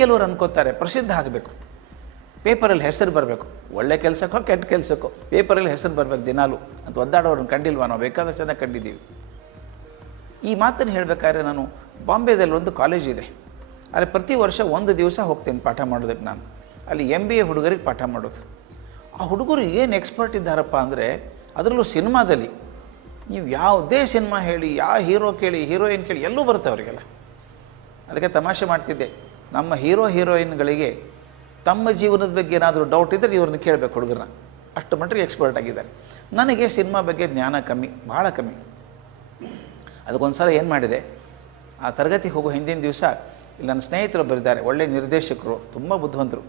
ಕೆಲವರು ಅನ್ಕೋತಾರೆ ಪ್ರಸಿದ್ಧ ಆಗಬೇಕು, ಪೇಪರಲ್ಲಿ ಹೆಸರು ಬರಬೇಕು, ಒಳ್ಳೆ ಕೆಲಸಕ್ಕೋ ಕೆಟ್ಟ ಕೆಲಸಕ್ಕೋ ಪೇಪರಲ್ಲಿ ಹೆಸರು ಬರಬೇಕು ದಿನಾಲು ಅಂತ ಒದ್ದಾಡೋರನ್ನ ಕಂಡಿಲ್ವಾ? ನಾವು ಬೇಕಾದಷ್ಟು ಜನ ಕಂಡಿದ್ದೀವಿ. ಈ ಮಾತನ್ನು ಹೇಳಬೇಕಾದ್ರೆ ನಾನು ಬಾಂಬೆದಲ್ಲಿ ಒಂದು ಕಾಲೇಜ್ ಇದೆ, ಅಲ್ಲಿ ಪ್ರತಿ ವರ್ಷ ಒಂದು ದಿವಸ ಹೋಗ್ತೇನೆ ಪಾಠ ಮಾಡೋದಕ್ಕೆ. ನಾನು ಅಲ್ಲಿ MBA ಹುಡುಗರಿಗೆ ಪಾಠ ಮಾಡೋದು. ಆ ಹುಡುಗರು ಏನು ಎಕ್ಸ್ಪರ್ಟ್ ಇದ್ದಾರಪ್ಪ ಅಂದರೆ, ಅದರಲ್ಲೂ ಸಿನಿಮಾದಲ್ಲಿ ನೀವು ಯಾವುದೇ ಸಿನಿಮಾ ಹೇಳಿ, ಯಾವ ಹೀರೋ ಕೇಳಿ, ಹೀರೋಯಿನ್ ಕೇಳಿ, ಎಲ್ಲೂ ಬರುತ್ತೆ ಅವರಿಗೆಲ್ಲ. ಅದಕ್ಕೆ ತಮಾಷೆ ಮಾಡ್ತಿದ್ದೆ, ನಮ್ಮ ಹೀರೋಯಿನ್ಗಳಿಗೆ ತಮ್ಮ ಜೀವನದ ಬಗ್ಗೆ ಏನಾದರೂ ಡೌಟ್ ಇದ್ದರೆ ಇವ್ರನ್ನ ಕೇಳಬೇಕು ಹುಡುಗರನ್ನ, ಅಷ್ಟು ಮಟ್ಟಿಗೆ ಎಕ್ಸ್ಪರ್ಟ್ ಆಗಿದ್ದಾರೆ. ನನಗೆ ಸಿನಿಮಾ ಬಗ್ಗೆ ಜ್ಞಾನ ಕಮ್ಮಿ, ಭಾಳ ಕಮ್ಮಿ. ಅದಕ್ಕೊಂದು ಸಲ ಏನು ಮಾಡಿದೆ, ಆ ತರಗತಿಗೆ ಹೋಗೋ ಹಿಂದಿನ ದಿವಸ ಇಲ್ಲಿ ನನ್ನ ಸ್ನೇಹಿತರು ಬರೆದಿದ್ದಾರೆ, ಒಳ್ಳೆಯ ನಿರ್ದೇಶಕರು, ತುಂಬ ಬುದ್ಧಿವಂತರು.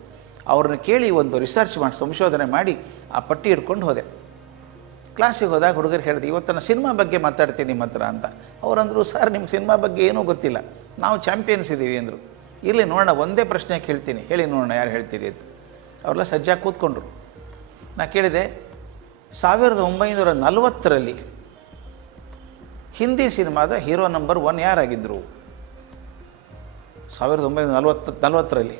ಅವ್ರನ್ನ ಕೇಳಿ ಒಂದು ರಿಸರ್ಚ್ ಮಾಡಿ, ಸಂಶೋಧನೆ ಮಾಡಿ ಆ ಪಟ್ಟಿ ಹಿಡ್ಕೊಂಡು ಹೋದೆ. ಕ್ಲಾಸಿಗೆ ಹೋದಾಗ ಹುಡುಗರು ಹೇಳಿದೆ, ಇವತ್ತು ನಾನು ಸಿನಿಮಾ ಬಗ್ಗೆ ಮಾತಾಡ್ತೀನಿ ನಿಮ್ಮ ಹತ್ರ ಅಂತ. ಅವರಂದರು, ಸರ್ ನಿಮ್ಗೆ ಸಿನಿಮಾ ಬಗ್ಗೆ ಏನೂ ಗೊತ್ತಿಲ್ಲ, ನಾವು ಚಾಂಪಿಯನ್ಸ್ ಇದ್ದೀವಿ ಅಂದರು. ಇರಲಿ ನೋಡೋಣ, ಒಂದೇ ಪ್ರಶ್ನೆ ಕೇಳ್ತೀನಿ, ಹೇಳಿ ನೋಡೋಣ ಯಾರು ಹೇಳ್ತೀರಿ ಅಂತ. ಅವರೆಲ್ಲ ಸಜ್ಜಾಗಿ ಕೂತ್ಕೊಂಡ್ರು. ನಾನು ಕೇಳಿದೆ, 1940ರಲ್ಲಿ ಹಿಂದಿ ಸಿನಿಮಾದ ಹೀರೋ ನಂಬರ್ 1 ಯಾರಾಗಿದ್ದರು? 1940ರಲ್ಲಿ.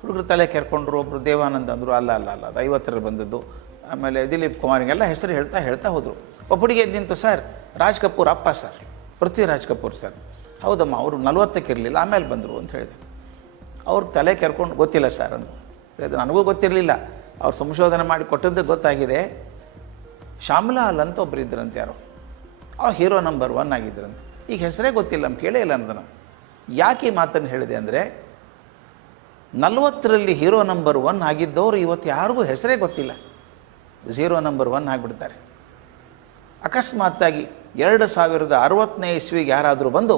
ಹುಡುಗರು ತಲೆ ಕೆರ್ಕೊಂಡ್ರು. ಒಬ್ಬರು ದೇವಾನಂದ ಅಂದರು, ಅಲ್ಲ ಅದು 50ರಲ್ಲಿ ಬಂದದ್ದು. ಆಮೇಲೆ ದಿಲೀಪ್ ಕುಮಾರಿಗೆಲ್ಲ ಹೆಸರು ಹೇಳ್ತಾ ಹೋದರು. ಒಬ್ಬ ಹುಡುಗಿ ಎದ್ದು ನಿಂತು, ಸರ್ ರಾಜ್ ಕಪೂರ್ ಅಪ್ಪ ಸರ್, ಪೃಥ್ವಿರಾಜ್ ಕಪೂರ್ ಸರ್. ಹೌದಮ್ಮ, ಅವರು 40ಕ್ಕೆ ಇರಲಿಲ್ಲ, ಆಮೇಲೆ ಬಂದರು ಅಂತ ಹೇಳಿದೆ. ಅವ್ರು ತಲೆ ಕೆರ್ಕೊಂಡು, ಗೊತ್ತಿಲ್ಲ ಸರ್ ಅಂದರು. ಇದು ನನಗೂ ಗೊತ್ತಿರಲಿಲ್ಲ, ಅವ್ರು ಸಂಶೋಧನೆ ಮಾಡಿ ಕೊಟ್ಟದ್ದು ಗೊತ್ತಾಗಿದೆ. ಶ್ಯಾಮ್ಲಾಲ್ ಅಂತ ಒಬ್ಬರು ಇದ್ರಂತೆ, ಯಾರೋ ಆ ಹೀರೋ ನಂಬರ್ 1 ಆಗಿದ್ದರಂತೆ. ಈಗ ಹೆಸರೇ ಗೊತ್ತಿಲ್ಲ, ನಮ್ಗೆ ಕೇಳೇ ಇಲ್ಲ ಅಂತ. ನಾವು ಯಾಕೆ ಈ ಮಾತನ್ನು ಹೇಳಿದೆ ಅಂದರೆ, 40ರಲ್ಲಿ ಹೀರೋ ನಂಬರ್ 1 ಆಗಿದ್ದವರು ಇವತ್ತು ಯಾರಿಗೂ ಹೆಸರೇ ಗೊತ್ತಿಲ್ಲ, 0 ನಂಬರ್ 1 ಆಗಿಬಿಡ್ತಾರೆ. ಅಕಸ್ಮಾತ್ತಾಗಿ 2060ನೇ ಇಸ್ವಿಗೆ ಯಾರಾದರೂ ಬಂದು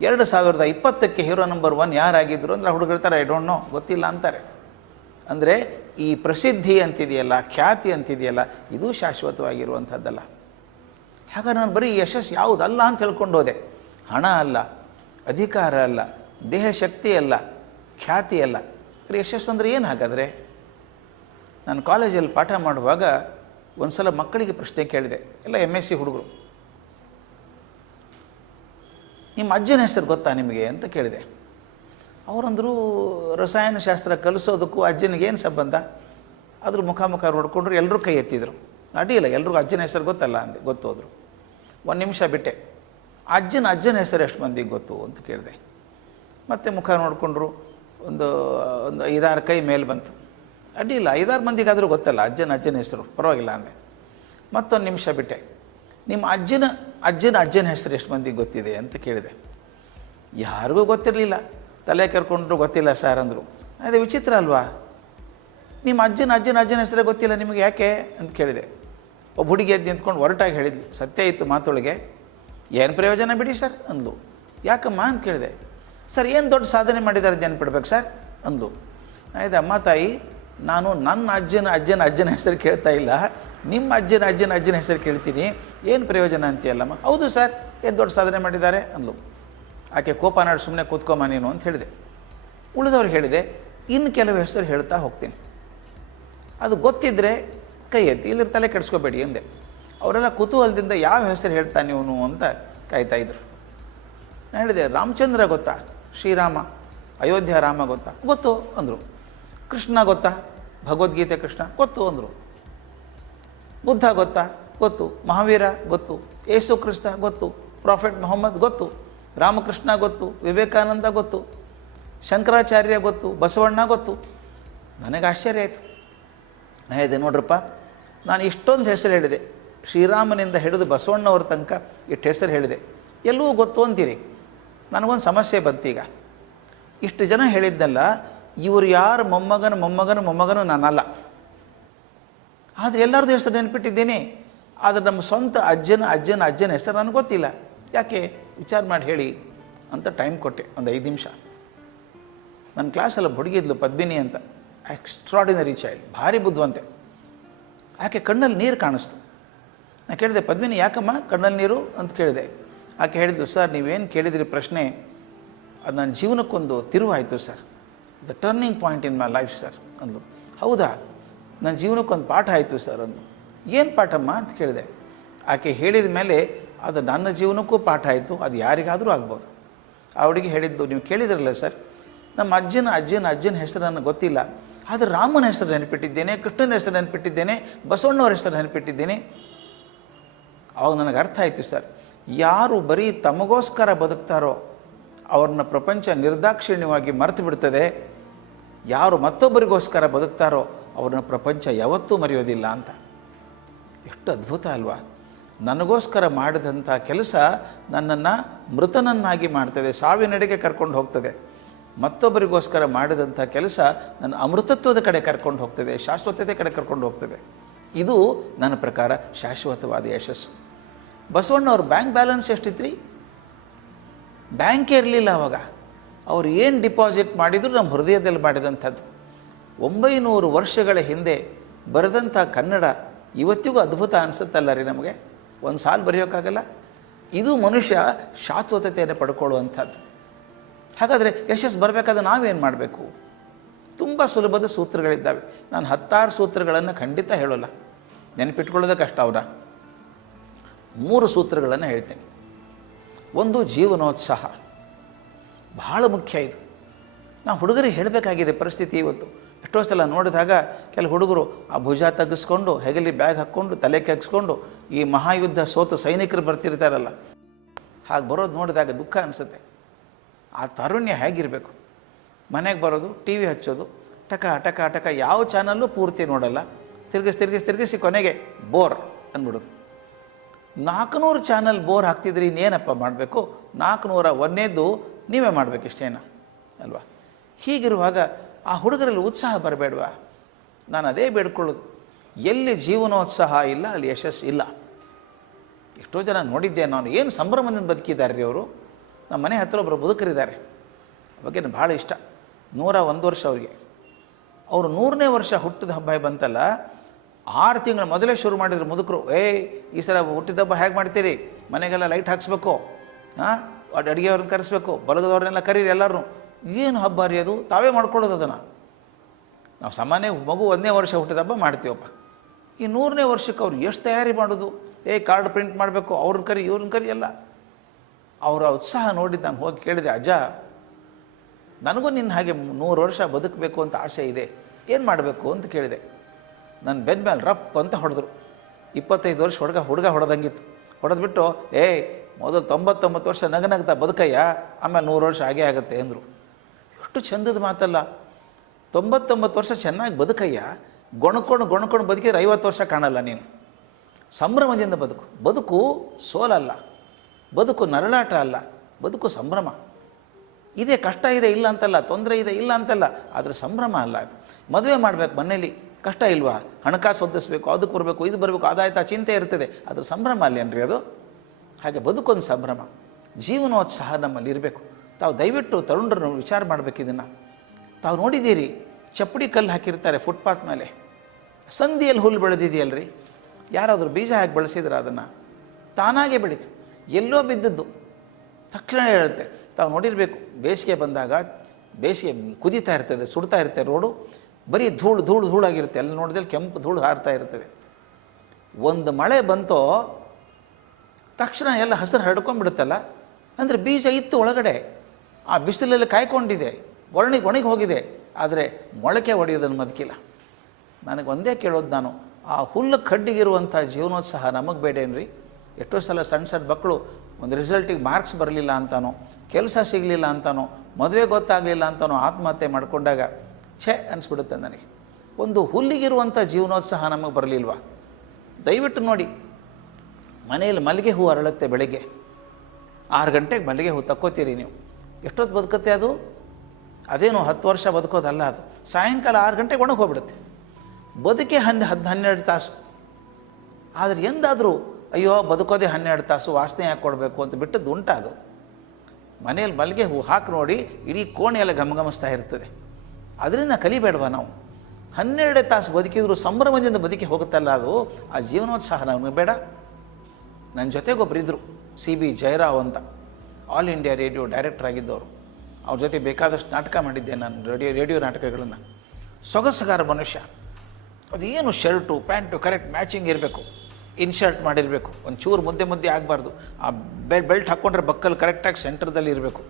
2020ಕ್ಕೆ ಹೀರೋ ನಂಬರ್ 1 ಯಾರಾಗಿದ್ದರು ಅಂದರೆ ಹುಡುಗರು ಹೇಳ್ತಾರೆ, ಐ ಡೋಂಟ್ ನೋ, ಗೊತ್ತಿಲ್ಲ ಅಂತಾರೆ. ಅಂದರೆ ಈ ಪ್ರಸಿದ್ಧಿ ಅಂತಿದೆಯಲ್ಲ, ಖ್ಯಾತಿ ಅಂತಿದೆಯಲ್ಲ, ಇದು ಶಾಶ್ವತವಾಗಿರುವಂಥದ್ದಲ್ಲ. ಹಾಗಾಗಿ ನಾನು ಬರೀ ಯಶಸ್ಸು ಯಾವುದಲ್ಲ ಅಂತ ಹೇಳ್ಕೊಂಡು ಹೋದೆ. ಹಣ ಅಲ್ಲ, ಅಧಿಕಾರ ಅಲ್ಲ, ದೇಹ ಶಕ್ತಿ ಅಲ್ಲ, ಖ್ಯಾತಿ ಅಲ್ಲ. ಯಶಸ್ಸು ಅಂದರೆ ಏನು? ಹಾಗಾದರೆ ನಾನು ಕಾಲೇಜಲ್ಲಿ ಪಾಠ ಮಾಡುವಾಗ ಒಂದು ಸಲ ಮಕ್ಕಳಿಗೆ ಪ್ರಶ್ನೆ ಕೇಳಿದೆ, ಎಲ್ಲ MSc ಹುಡುಗರು. ನಿಮ್ಮ ಅಜ್ಜನ ಹೆಸರು ಗೊತ್ತಾ ನಿಮಗೆ ಅಂತ ಕೇಳಿದೆ. ಅವರಂದರು, ರಸಾಯನಶಾಸ್ತ್ರ ಕಲಿಸೋದಕ್ಕೂ ಅಜ್ಜನಿಗೇನು ಸಂಬಂಧ? ಅದ್ರ ಮುಖ ನೋಡಿಕೊಂಡ್ರು, ಎಲ್ಲರೂ ಕೈ ಎತ್ತಿದ್ರು. ಅಡ್ಡಿಲ್ಲ, ಎಲ್ರಿಗೂ ಅಜ್ಜನ ಹೆಸರು ಗೊತ್ತಲ್ಲ ಅಂದೆ. ಗೊತ್ತು ಹೋದರು. 1 ನಿಮಿಷ ಬಿಟ್ಟೆ, ಅಜ್ಜನ ಹೆಸರು ಎಷ್ಟು ಮಂದಿಗೆ ಗೊತ್ತು ಅಂತ ಕೇಳಿದೆ. ಮತ್ತೆ ಮುಖ ನೋಡಿಕೊಂಡ್ರು, ಒಂದು 5-6 ಕೈ ಮೇಲೆ ಬಂತು. ಅಡ್ಡಿಲ್ಲ, 5-6 ಮಂದಿಗಾದರೂ ಗೊತ್ತಲ್ಲ ಅಜ್ಜನ ಹೆಸರು, ಪರವಾಗಿಲ್ಲ ಅಂದೆ. ಮತ್ತೊಂದು ನಿಮಿಷ ಬಿಟ್ಟೆ, ನಿಮ್ಮ ಅಜ್ಜನ ಹೆಸರು ಎಷ್ಟು ಮಂದಿಗೆ ಗೊತ್ತಿದೆ ಅಂತ ಕೇಳಿದೆ. ಯಾರಿಗೂ ಗೊತ್ತಿರಲಿಲ್ಲ, ತಲೆ ಕರ್ಕೊಂಡ್ರು, ಗೊತ್ತಿಲ್ಲ ಸರ್ ಅಂದರು. ಅದೇ ವಿಚಿತ್ರ ಅಲ್ವಾ? ನಿಮ್ಮ ಅಜ್ಜನ ಹೆಸರೇ ಗೊತ್ತಿಲ್ಲ ನಿಮಗೆ, ಯಾಕೆ ಅಂತ ಕೇಳಿದೆ. ಒಬ್ಬ ಹುಡುಗಿ ಎದ್ದು ನಿಂತ್ಕೊಂಡು ಹೊರಟಾಗಿ ಹೇಳಿದ್ಲು, ಸತ್ಯ ಇತ್ತು ಮಾತೊಳಗೆ. ಏನು ಪ್ರಯೋಜನ ಬಿಡಿ ಸರ್ ಅಂದ್ಲು. ಯಾಕಮ್ಮ ಅಂತ ಕೇಳಿದೆ. ಸರ್ ಏನು ದೊಡ್ಡ ಸಾಧನೆ ಮಾಡಿದ್ದಾರೆ ನೆನ್ಪಿಡ್ಬೇಕು ಸರ್ ಅಂದ್ಲು. ಆಯ್ತು ಅಮ್ಮ ತಾಯಿ, ನಾನು ನನ್ನ ಅಜ್ಜನ ಹೆಸರು ಕೇಳ್ತಾ ಇಲ್ಲ, ನಿಮ್ಮ ಅಜ್ಜನ ಹೆಸರು ಕೇಳ್ತೀನಿ, ಏನು ಪ್ರಯೋಜನ ಅಂತೀಯಲ್ಲಮ್ಮ? ಹೌದು ಸರ್, ಏನು ದೊಡ್ಡ ಸಾಧನೆ ಮಾಡಿದ್ದಾರೆ ಅಂದ್ಲು. ಆಕೆ ಕೋಪ ನಾಡು, ಸುಮ್ಮನೆ ಕೂತ್ಕೊಮ್ಮ ನೀನು ಅಂತ ಹೇಳಿದೆ. ಉಳಿದವ್ರಿಗೆ ಹೇಳಿದೆ, ಇನ್ನು ಕೆಲವು ಹೆಸರು ಹೇಳ್ತಾ ಹೋಗ್ತೀನಿ, ಅದು ಗೊತ್ತಿದ್ದರೆ ಕೈ ಎತ್ತಿ, ಇಲ್ಲರ ತಲೆ ಕೆಡಿಸ್ಕೋಬೇಡಿ ಅಂದೆ. ಅವರೆಲ್ಲ ಕುತೂಹಲದಿಂದ ಯಾವ ಹೆಸರು ಹೇಳ್ತಾನೆ ಇವನು ಅಂತ ಕಾಯ್ತಾಯಿದ್ರು. ನಾನು ಹೇಳಿದೆ, ರಾಮಚಂದ್ರ ಗೊತ್ತಾ? ಶ್ರೀರಾಮ, ಅಯೋಧ್ಯ ರಾಮ ಗೊತ್ತಾ? ಗೊತ್ತು ಅಂದರು. ಕೃಷ್ಣ ಗೊತ್ತಾ? ಭಗವದ್ಗೀತೆ ಕೃಷ್ಣ ಗೊತ್ತು ಅಂದರು. ಬುದ್ಧ ಗೊತ್ತಾ? ಗೊತ್ತು. ಮಹಾವೀರ ಗೊತ್ತು. ಯೇಸು ಕ್ರಿಸ್ತ ಗೊತ್ತು. ಪ್ರಾಫೆಟ್ ಮೊಹಮ್ಮದ್ ಗೊತ್ತು. ರಾಮಕೃಷ್ಣ ಗೊತ್ತು. ವಿವೇಕಾನಂದ ಗೊತ್ತು. ಶಂಕರಾಚಾರ್ಯ ಗೊತ್ತು. ಬಸವಣ್ಣ ಗೊತ್ತು. ನನಗೆ ಆಶ್ಚರ್ಯ ಆಯಿತು. ನಾನು ಹೇಳಿದೆ, ನೋಡ್ರಪ್ಪ, ನಾನು ಇಷ್ಟೊಂದು ಹೆಸರು ಹೇಳಿದೆ, ಶ್ರೀರಾಮನಿಂದ ಹಿಡಿದು ಬಸವಣ್ಣವ್ರ ತನಕ ಇಷ್ಟು ಹೆಸರು ಹೇಳಿದೆ, ಎಲ್ಲವೂ ಗೊತ್ತು ಅಂತೀರಿ. ನನಗೊಂದು ಸಮಸ್ಯೆ ಬಂತೀಗ. ಇಷ್ಟು ಜನ ಹೇಳಿದ್ದಲ್ಲ, ಇವರು ಯಾರು ಮೊಮ್ಮಗನು ನಾನಲ್ಲ. ಆದರೆ ಎಲ್ಲರದ್ದು ಹೆಸರು ನೆನ್ಪಿಟ್ಟಿದ್ದೀನಿ, ಆದರೆ ನಮ್ಮ ಸ್ವಂತ ಅಜ್ಜನ ಹೆಸರು ನನಗೆ ಗೊತ್ತಿಲ್ಲ. ಯಾಕೆ? ವಿಚಾರ ಮಾಡಿ ಹೇಳಿ ಅಂತ ಟೈಮ್ ಕೊಟ್ಟೆ, ಒಂದು 5 ನಿಮಿಷ. ನನ್ನ ಕ್ಲಾಸಲ್ಲಿ ಹುಡುಗಿದ್ಲು, ಪದ್ಮಿನಿ ಅಂತ, ಎಕ್ಸ್ಟ್ರಾಡಿನರಿ ಚೈಲ್ಡ್, ಭಾರಿ ಬುದ್ಧಿವಂತೆ. ಆಕೆ ಕಣ್ಣಲ್ಲಿ ನೀರು ಕಾಣಿಸ್ತು. ನಾನು ಕೇಳಿದೆ, ಪದ್ಮಿನಿ ಯಾಕಮ್ಮ ಕಣ್ಣಲ್ಲಿ ನೀರು ಅಂತ ಕೇಳಿದೆ. ಆಕೆ ಹೇಳಿದ್ದು, ಸರ್ ನೀವೇನು ಕೇಳಿದ್ರಿ ಪ್ರಶ್ನೆ, ಅದು ನನ್ನ ಜೀವನಕ್ಕೊಂದು ತಿರುವಾಯಿತು sir, the turning point in my life sir ಅಂದು. ಹೌದಾ? ನನ್ನ ಜೀವನಕ್ಕೊಂದು ಪಾಠ ಆಯಿತು ಸರ್ ಅಂದು. ಏನು ಪಾಠಮ್ಮ ಅಂತ ಕೇಳಿದೆ. ಆಕೆ ಹೇಳಿದ ಮೇಲೆ ಅದು ನನ್ನ ಜೀವನಕ್ಕೂ ಪಾಠ ಆಯಿತು, ಅದು ಯಾರಿಗಾದರೂ ಆಗ್ಬೋದು. ಆ ಹುಡುಗಿ ಹೇಳಿದ್ದು, ನೀವು ಕೇಳಿದ್ರಲ್ಲ ಸರ್, ನಮ್ಮ ಅಜ್ಜನ ಹೆಸರು ನನಗೆ ಗೊತ್ತಿಲ್ಲ, ಆದರೆ ರಾಮನ ಹೆಸರು ನೆನಪಿಟ್ಟಿದ್ದೇನೆ, ಕೃಷ್ಣನ ಹೆಸರು ನೆನಪಿಟ್ಟಿದ್ದೇನೆ, ಬಸವಣ್ಣವ್ರ ಹೆಸರು ನೆನಪಿಟ್ಟಿದ್ದೇನೆ. ಅವಾಗ ನನಗೆ ಅರ್ಥ ಆಯಿತು ಸರ್, ಯಾರು ಬರೀ ತಮಗೋಸ್ಕರ ಬದುಕ್ತಾರೋ ಅವ್ರನ್ನ ಪ್ರಪಂಚ ನಿರ್ದಾಕ್ಷಿಣ್ಯವಾಗಿ ಮರೆತು ಬಿಡ್ತದೆ, ಯಾರು ಮತ್ತೊಬ್ಬರಿಗೋಸ್ಕರ ಬದುಕ್ತಾರೋ ಅವ್ರನ್ನ ಪ್ರಪಂಚ ಯಾವತ್ತೂ ಮರೆಯೋದಿಲ್ಲ ಅಂತ. ಎಷ್ಟು ಅದ್ಭುತ ಅಲ್ವಾ? ನನಗೋಸ್ಕರ ಮಾಡಿದಂಥ ಕೆಲಸ ನನ್ನನ್ನು ಮೃತನನ್ನಾಗಿ ಮಾಡ್ತದೆ, ಸಾವಿನೆಡೆಗೆ ಕರ್ಕೊಂಡು ಹೋಗ್ತದೆ. ಮತ್ತೊಬ್ಬರಿಗೋಸ್ಕರ ಮಾಡಿದಂಥ ಕೆಲಸ ನನ್ನ ಅಮೃತತ್ವದ ಕಡೆ ಕರ್ಕೊಂಡು ಹೋಗ್ತದೆ, ಶಾಶ್ವತತೆ ಕಡೆ ಕರ್ಕೊಂಡು ಹೋಗ್ತದೆ. ಇದು ನನ್ನ ಪ್ರಕಾರ ಶಾಶ್ವತವಾದ ಯಶಸ್ಸು. ಬಸವಣ್ಣವ್ರ ಬ್ಯಾಂಕ್ ಬ್ಯಾಲೆನ್ಸ್ ಎಷ್ಟಿತ್ತು ರೀ? ಬ್ಯಾಂಕೇ ಇರಲಿಲ್ಲ ಅವಾಗ. ಅವ್ರು ಏನು ಡಿಪಾಸಿಟ್ ಮಾಡಿದ್ರು ನಮ್ಮ ಹೃದಯದಲ್ಲಿ ಮಾಡಿದಂಥದ್ದು. 900 ವರ್ಷಗಳ ಹಿಂದೆ ಬರೆದಂಥ ಕನ್ನಡ ಇವತ್ತಿಗೂ ಅದ್ಭುತ ಅನಿಸುತ್ತಲ್ಲ ರೀ ನಮಗೆ. ಒಂದು ಸಾಲು ಬರೆಯೋಕ್ಕಾಗಲ್ಲ. ಇದು ಮನುಷ್ಯ ಶಾಶ್ವತತೆಯನ್ನು ಪಡ್ಕೊಳ್ಳುವಂಥದ್ದು. ಹಾಗಾದರೆ ಯಶಸ್ಸು ಬರಬೇಕಾದ್ರೆ ನಾವೇನು ಮಾಡಬೇಕು? ತುಂಬ ಸುಲಭದ ಸೂತ್ರಗಳಿದ್ದಾವೆ. ನಾನು 10 ಸೂತ್ರಗಳನ್ನು ಖಂಡಿತ ಹೇಳೋಲ್ಲ, ನೆನಪಿಟ್ಕೊಳ್ಳೋದೇ ಕಷ್ಟ. ಅವರ 3 ಸೂತ್ರಗಳನ್ನು ಹೇಳ್ತೇನೆ. ಒಂದು, ಜೀವನೋತ್ಸಾಹ. ಬಹಳ ಮುಖ್ಯ ಇದು. ನಾವು ಹುಡುಗರಿಗೆ ಹೇಳಬೇಕಾಗಿದೆ ಪರಿಸ್ಥಿತಿ ಇವತ್ತು. ಎಷ್ಟೋ ಸಲ ನೋಡಿದಾಗ ಕೆಲವು ಹುಡುಗರು ಆ ಭುಜ ತಗ್ಗಿಸ್ಕೊಂಡು, ಹೆಗಲಿ ಬ್ಯಾಗ್ ಹಾಕ್ಕೊಂಡು, ತಲೆ ಕೆಗ್ಸ್ಕೊಂಡು ಈ ಮಹಾಯುದ್ಧ ಸೋತ ಸೈನಿಕರು ಬರ್ತಿರ್ತಾರಲ್ಲ, ಹಾಗೆ ಬರೋದು ನೋಡಿದಾಗ ದುಃಖ ಅನಿಸುತ್ತೆ. ಆ ತಾರುಣ್ಯ ಹೇಗಿರಬೇಕು? ಮನೆಗೆ ಬರೋದು, ಟಿ ವಿ ಹಚ್ಚೋದು, ಟಕ ಟಕ ಟಕ, ಯಾವ ಚಾನಲ್ಲು ಪೂರ್ತಿ ನೋಡಲ್ಲ, ತಿರುಗಿಸಿ ಕೊನೆಗೆ ಬೋರ್ ಅಂದ್ಬಿಡೋದು. 400 ಚಾನಲ್ ಬೋರ್ ಹಾಕ್ತಿದ್ರಿ, ಇನ್ನೇನಪ್ಪ ಮಾಡಬೇಕು? 401ನೇದ್ದು ನೀವೇ ಮಾಡಬೇಕು, ಇಷ್ಟೇನ ಅಲ್ವಾ? ಹೀಗಿರುವಾಗ ಆ ಹುಡುಗರಲ್ಲಿ ಉತ್ಸಾಹ ಬರಬೇಡವಾ? ನಾನು ಅದೇ ಬೇಡ್ಕೊಳ್ಳೋದು. ಎಲ್ಲಿ ಜೀವನೋತ್ಸಾಹ ಇಲ್ಲ ಅಲ್ಲಿ ಯಶಸ್ಸು ಇಲ್ಲ. ಎಷ್ಟೋ ಜನ ನೋಡಿದ್ದೆ ನಾನು, ಏನು ಸಂಭ್ರಮದಿಂದ ಬದುಕಿದ್ದಾರೆ ರೀ ಅವರು. ನಮ್ಮ ಮನೆ ಹತ್ತಿರ ಒಬ್ಬರು ಬದುಕರಿದ್ದಾರೆ, ಬಗ್ಗೆ ನನಗೆ ಭಾಳ ಇಷ್ಟ. 101 ವರ್ಷ ಅವರಿಗೆ. ಅವರು 100ನೇ ವರ್ಷ ಹುಟ್ಟಿದ ಹಬ್ಬ ಬಂತಲ್ಲ, 6 ತಿಂಗಳು ಮೊದಲೇ ಶುರು ಮಾಡಿದ್ರು ಮುದುಕರು. ಈ ಸಲ ಹುಟ್ಟಿದ ಹಬ್ಬ ಹೇಗೆ ಮಾಡ್ತೀರಿ? ಮನೆಗೆಲ್ಲ ಲೈಟ್ ಹಾಕ್ಸ್ಬೇಕು, ಅಡುಗೆಯವ್ರನ್ನ ಕರೆಸ್ಬೇಕು, ಬಲಗದವ್ರನ್ನೆಲ್ಲ ಕರೀರಿ ಎಲ್ಲರೂ. ಏನು ಹಬ್ಬ ರೀ ಅದು? ತಾವೇ ಮಾಡ್ಕೊಳ್ಳೋದು ಅದನ್ನು. ನಾವು ಸಾಮಾನ್ಯ ಮಗು 1ನೇ ವರ್ಷ ಹುಟ್ಟಿದ ಹಬ್ಬ ಮಾಡ್ತೀವಪ್ಪ. ಈ 100ನೇ ವರ್ಷಕ್ಕೆ ಅವ್ರು ಎಷ್ಟು ತಯಾರಿ ಮಾಡೋದು? ಕಾರ್ಡ್ ಪ್ರಿಂಟ್ ಮಾಡಬೇಕು, ಅವ್ರನ್ನ ಕರಿ ಇವ್ರನ್ನ ಕರಿ ಎಲ್ಲ. ಅವರ ಉತ್ಸಾಹ ನೋಡಿದ್ದು ನಾನು ಹೋಗಿ ಕೇಳಿದೆ, ಅಜ್ಜ ನನಗೂ ನಿನ್ನ ಹಾಗೆ 100 ವರ್ಷ ಬದುಕಬೇಕು ಅಂತ ಆಸೆ ಇದೆ, ಏನು ಮಾಡಬೇಕು ಅಂತ ಕೇಳಿದೆ. ನನ್ನ ಬೆನ್ನ ಮೇಲೆ ರಪ್ ಅಂತ ಹೊಡೆದ್ರು. 25 ವರ್ಷ ಹುಡುಗ ಹೊಡೆದಂಗಿತ್ತು. ಹೊಡೆದ್ಬಿಟ್ಟು ಮೊದಲು 99 ವರ್ಷ ನಗನಗ್ತಾ ಬದುಕಯ್ಯ, ಆಮೇಲೆ 100 ವರ್ಷ ಹಾಗೇ ಆಗುತ್ತೆ ಅಂದರು. ಎಷ್ಟು ಚಂದದ ಮಾತಲ್ಲ. 99 ವರ್ಷ ಚೆನ್ನಾಗಿ ಬದುಕಯ್ಯ, ಗೊಣಕೊಂಡು ಬದುಕಿದ್ರೆ 50 ವರ್ಷ ಕಾಣಲ್ಲ ನೀನು. ಸಂಭ್ರಮದಿಂದ ಬದುಕು ಸೋಲಲ್ಲ, ಬದುಕು ನರಳಾಟ ಅಲ್ಲ, ಬದುಕು ಸಂಭ್ರಮ. ಇದೇ ಕಷ್ಟ ಇದೆ ಇಲ್ಲ ಅಂತಲ್ಲ, ತೊಂದರೆ ಇದೆ ಇಲ್ಲ ಅಂತಲ್ಲ, ಆದರೆ ಸಂಭ್ರಮ ಅಲ್ಲ. ಮದುವೆ ಮಾಡಬೇಕು, ಮನೇಲಿ ಕಷ್ಟ ಇಲ್ವಾ? ಹಣಕಾಸು ಒದ್ದಿಸ್ಬೇಕು, ಅದಕ್ಕೆ ಬರಬೇಕು, ಇದು ಬರಬೇಕು, ಅದಾಯ್ತಾ ಚಿಂತೆ ಇರ್ತದೆ, ಅದ್ರ ಸಂಭ್ರಮ ಅಲ್ಲೇನ್ರಿ ಅದು? ಹಾಗೆ ಬದುಕೊಂದು ಸಂಭ್ರಮ, ಜೀವನೋತ್ಸಾಹ ನಮ್ಮಲ್ಲಿ ಇರಬೇಕು. ತಾವು ದಯವಿಟ್ಟು ತರುಣರನ್ನು ವಿಚಾರ ಮಾಡಬೇಕು. ಇದನ್ನು ತಾವು ನೋಡಿದ್ದೀರಿ, ಚಪ್ಪಡಿ ಕಲ್ಲು ಹಾಕಿರ್ತಾರೆ ಫುಟ್ಪಾತ್ ಮೇಲೆ, ಸಂದಿಯಲ್ಲಿ ಹುಲ್ಲು ಬೆಳೆದಿದೆಯಲ್ರಿ, ಯಾರಾದರೂ ಬೀಜ ಹಾಕಿ ಬೆಳೆಸಿದ್ರೆ ಅದನ್ನು ತಾನಾಗೇ ಬೆಳೀತು. ಎಲ್ಲೋ ಬಿದ್ದದ್ದು ತಕ್ಷಣ ಹೇಳುತ್ತೆ. ತಾವು ನೋಡಿರಬೇಕು, ಬೇಸಿಗೆ ಬಂದಾಗ ಬೇಸಿಗೆ ಕುದೀತಾ ಇರ್ತದೆ, ಸುಡ್ತಾ ಇರ್ತದೆ ರೋಡು, ಬರೀ ಧೂಳಾಗಿರುತ್ತೆ. ಎಲ್ಲ ನೋಡಿದಲ್ಲಿ ಕೆಂಪು ಧೂಳು ಹಾರ್ತಾ ಇರ್ತದೆ. ಒಂದು ಮಳೆ ಬಂತೋ ತಕ್ಷಣ ಎಲ್ಲ ಹಸಿರು ಹರಡ್ಕೊಂಡ್ಬಿಡುತ್ತಲ್ಲ, ಅಂದರೆ ಬೀಜ ಇತ್ತು ಒಳಗಡೆ, ಆ ಬಿಸಿಲಲ್ಲಿ ಕಾಯ್ಕೊಂಡಿದೆ, ಒಣಗಿ ಹೋಗಿದೆ, ಆದರೆ ಮೊಳಕೆ ಹೊಡೆಯೋದನ್ನು ಬದುಕಿಲ್ಲ. ನನಗೆ ಒಂದೇ ಕೇಳೋದು ನಾನು, ಆ ಹುಲ್ಲು ಕಡ್ಡಿಗಿರುವಂಥ ಜೀವನೋತ್ಸಾಹ ನಮಗೆ ಬೇಡೇನ್ರಿ? ಎಷ್ಟೋ ಸಲ ಸಣ್ಣ ಮಕ್ಕಳು ಒಂದು ರಿಸಲ್ಟಿಗೆ ಮಾರ್ಕ್ಸ್ ಬರಲಿಲ್ಲ ಅಂತಾನೋ, ಕೆಲಸ ಸಿಗಲಿಲ್ಲ ಅಂತಾನೋ, ಮದುವೆ ಗೊತ್ತಾಗಲಿಲ್ಲ ಅಂತಾನೋ ಆತ್ಮಹತ್ಯೆ ಮಾಡಿಕೊಂಡಾಗ ಅನಿಸ್ಬಿಡುತ್ತೆ ನನಗೆ. ಒಂದು ಹುಲ್ಲಿಗಿರುವಂಥ ಜೀವನೋತ್ಸಾಹ ನಮಗೆ ಬರಲಿಲ್ವಾ? ದಯವಿಟ್ಟು ನೋಡಿ, ಮನೆಯಲ್ಲಿ ಮಲ್ಲಿಗೆ ಹೂ ಅರಳುತ್ತೆ, ಬೆಳಗ್ಗೆ 6 ಗಂಟೆಗೆ ಮಲ್ಲಿಗೆ ಹೂ ತಕ್ಕೋತೀರಿ ನೀವು, ಎಷ್ಟೊತ್ತು ಬದುಕುತ್ತೆ ಅದು? ಅದೇನು 10 ವರ್ಷ ಬದುಕೋದಲ್ಲ ಅದು. ಸಾಯಂಕಾಲ 6 ಗಂಟೆಗೆ ಒಣಗಿ ಹೋಗ್ಬಿಡುತ್ತೆ. ಬದುಕೆ 12 ತಾಸು. ಆದರೆ ಎಂದಾದರೂ ಅಯ್ಯೋ ಬದುಕೋದೇ 12 ತಾಸು, ವಾಸನೆ ಯಾಕೆ ಕೊಡಬೇಕು ಅಂತ ಬಿಟ್ಟದ್ದು ಉಂಟಾ? ಅದು ಮನೆಯಲ್ಲಿ ಮಲ್ಲಿಗೆ ಹೂ ಹಾಕಿ ನೋಡಿ, ಇಡೀ ಕೋಣೆಯೆಲ್ಲ ಘಮಘಮಿಸ್ತಾ ಇರ್ತದೆ. ಅದರಿಂದ ಕಲಿಬೇಡವಾ ನಾವು? 12 ತಾಸು ಬದುಕಿದ್ರು ಸಂಭ್ರಮದಿಂದ ಬದುಕಿ ಹೋಗುತ್ತಲ್ಲ ಅದು. ಆ ಜೀವನೋತ್ಸಾಹ ನಮಗೆ ಬೇಡ. ನನ್ನ ಜೊತೆಗೊಬ್ಬರಿದ್ದರು, CB ಜಯರಾವ್ ಅಂತ, ಆಲ್ ಇಂಡಿಯಾ ರೇಡಿಯೋ ಡೈರೆಕ್ಟರ್ ಆಗಿದ್ದವರು. ಅವ್ರ ಜೊತೆ ಬೇಕಾದಷ್ಟು ನಾಟಕ ಮಾಡಿದ್ದೆ ನಾನು, ರೇಡಿಯೋ ನಾಟಕಗಳನ್ನು. ಸೊಗಸುಗಾರ ಮನುಷ್ಯ. ಅದೇನು ಶರ್ಟು ಪ್ಯಾಂಟು ಕರೆಕ್ಟ್ ಮ್ಯಾಚಿಂಗ್ ಇರಬೇಕು, ಇನ್ಶರ್ಟ್ ಮಾಡಿರಬೇಕು, ಒಂಚೂರು ಮುದ್ದೆ ಆಗಬಾರ್ದು. ಆ ಬೆಲ್ಟ್ ಹಾಕ್ಕೊಂಡ್ರೆ ಬಕ್ಕಲ್ಲಿ ಕರೆಕ್ಟಾಗಿ ಸೆಂಟ್ರದಲ್ಲಿ ಇರಬೇಕು.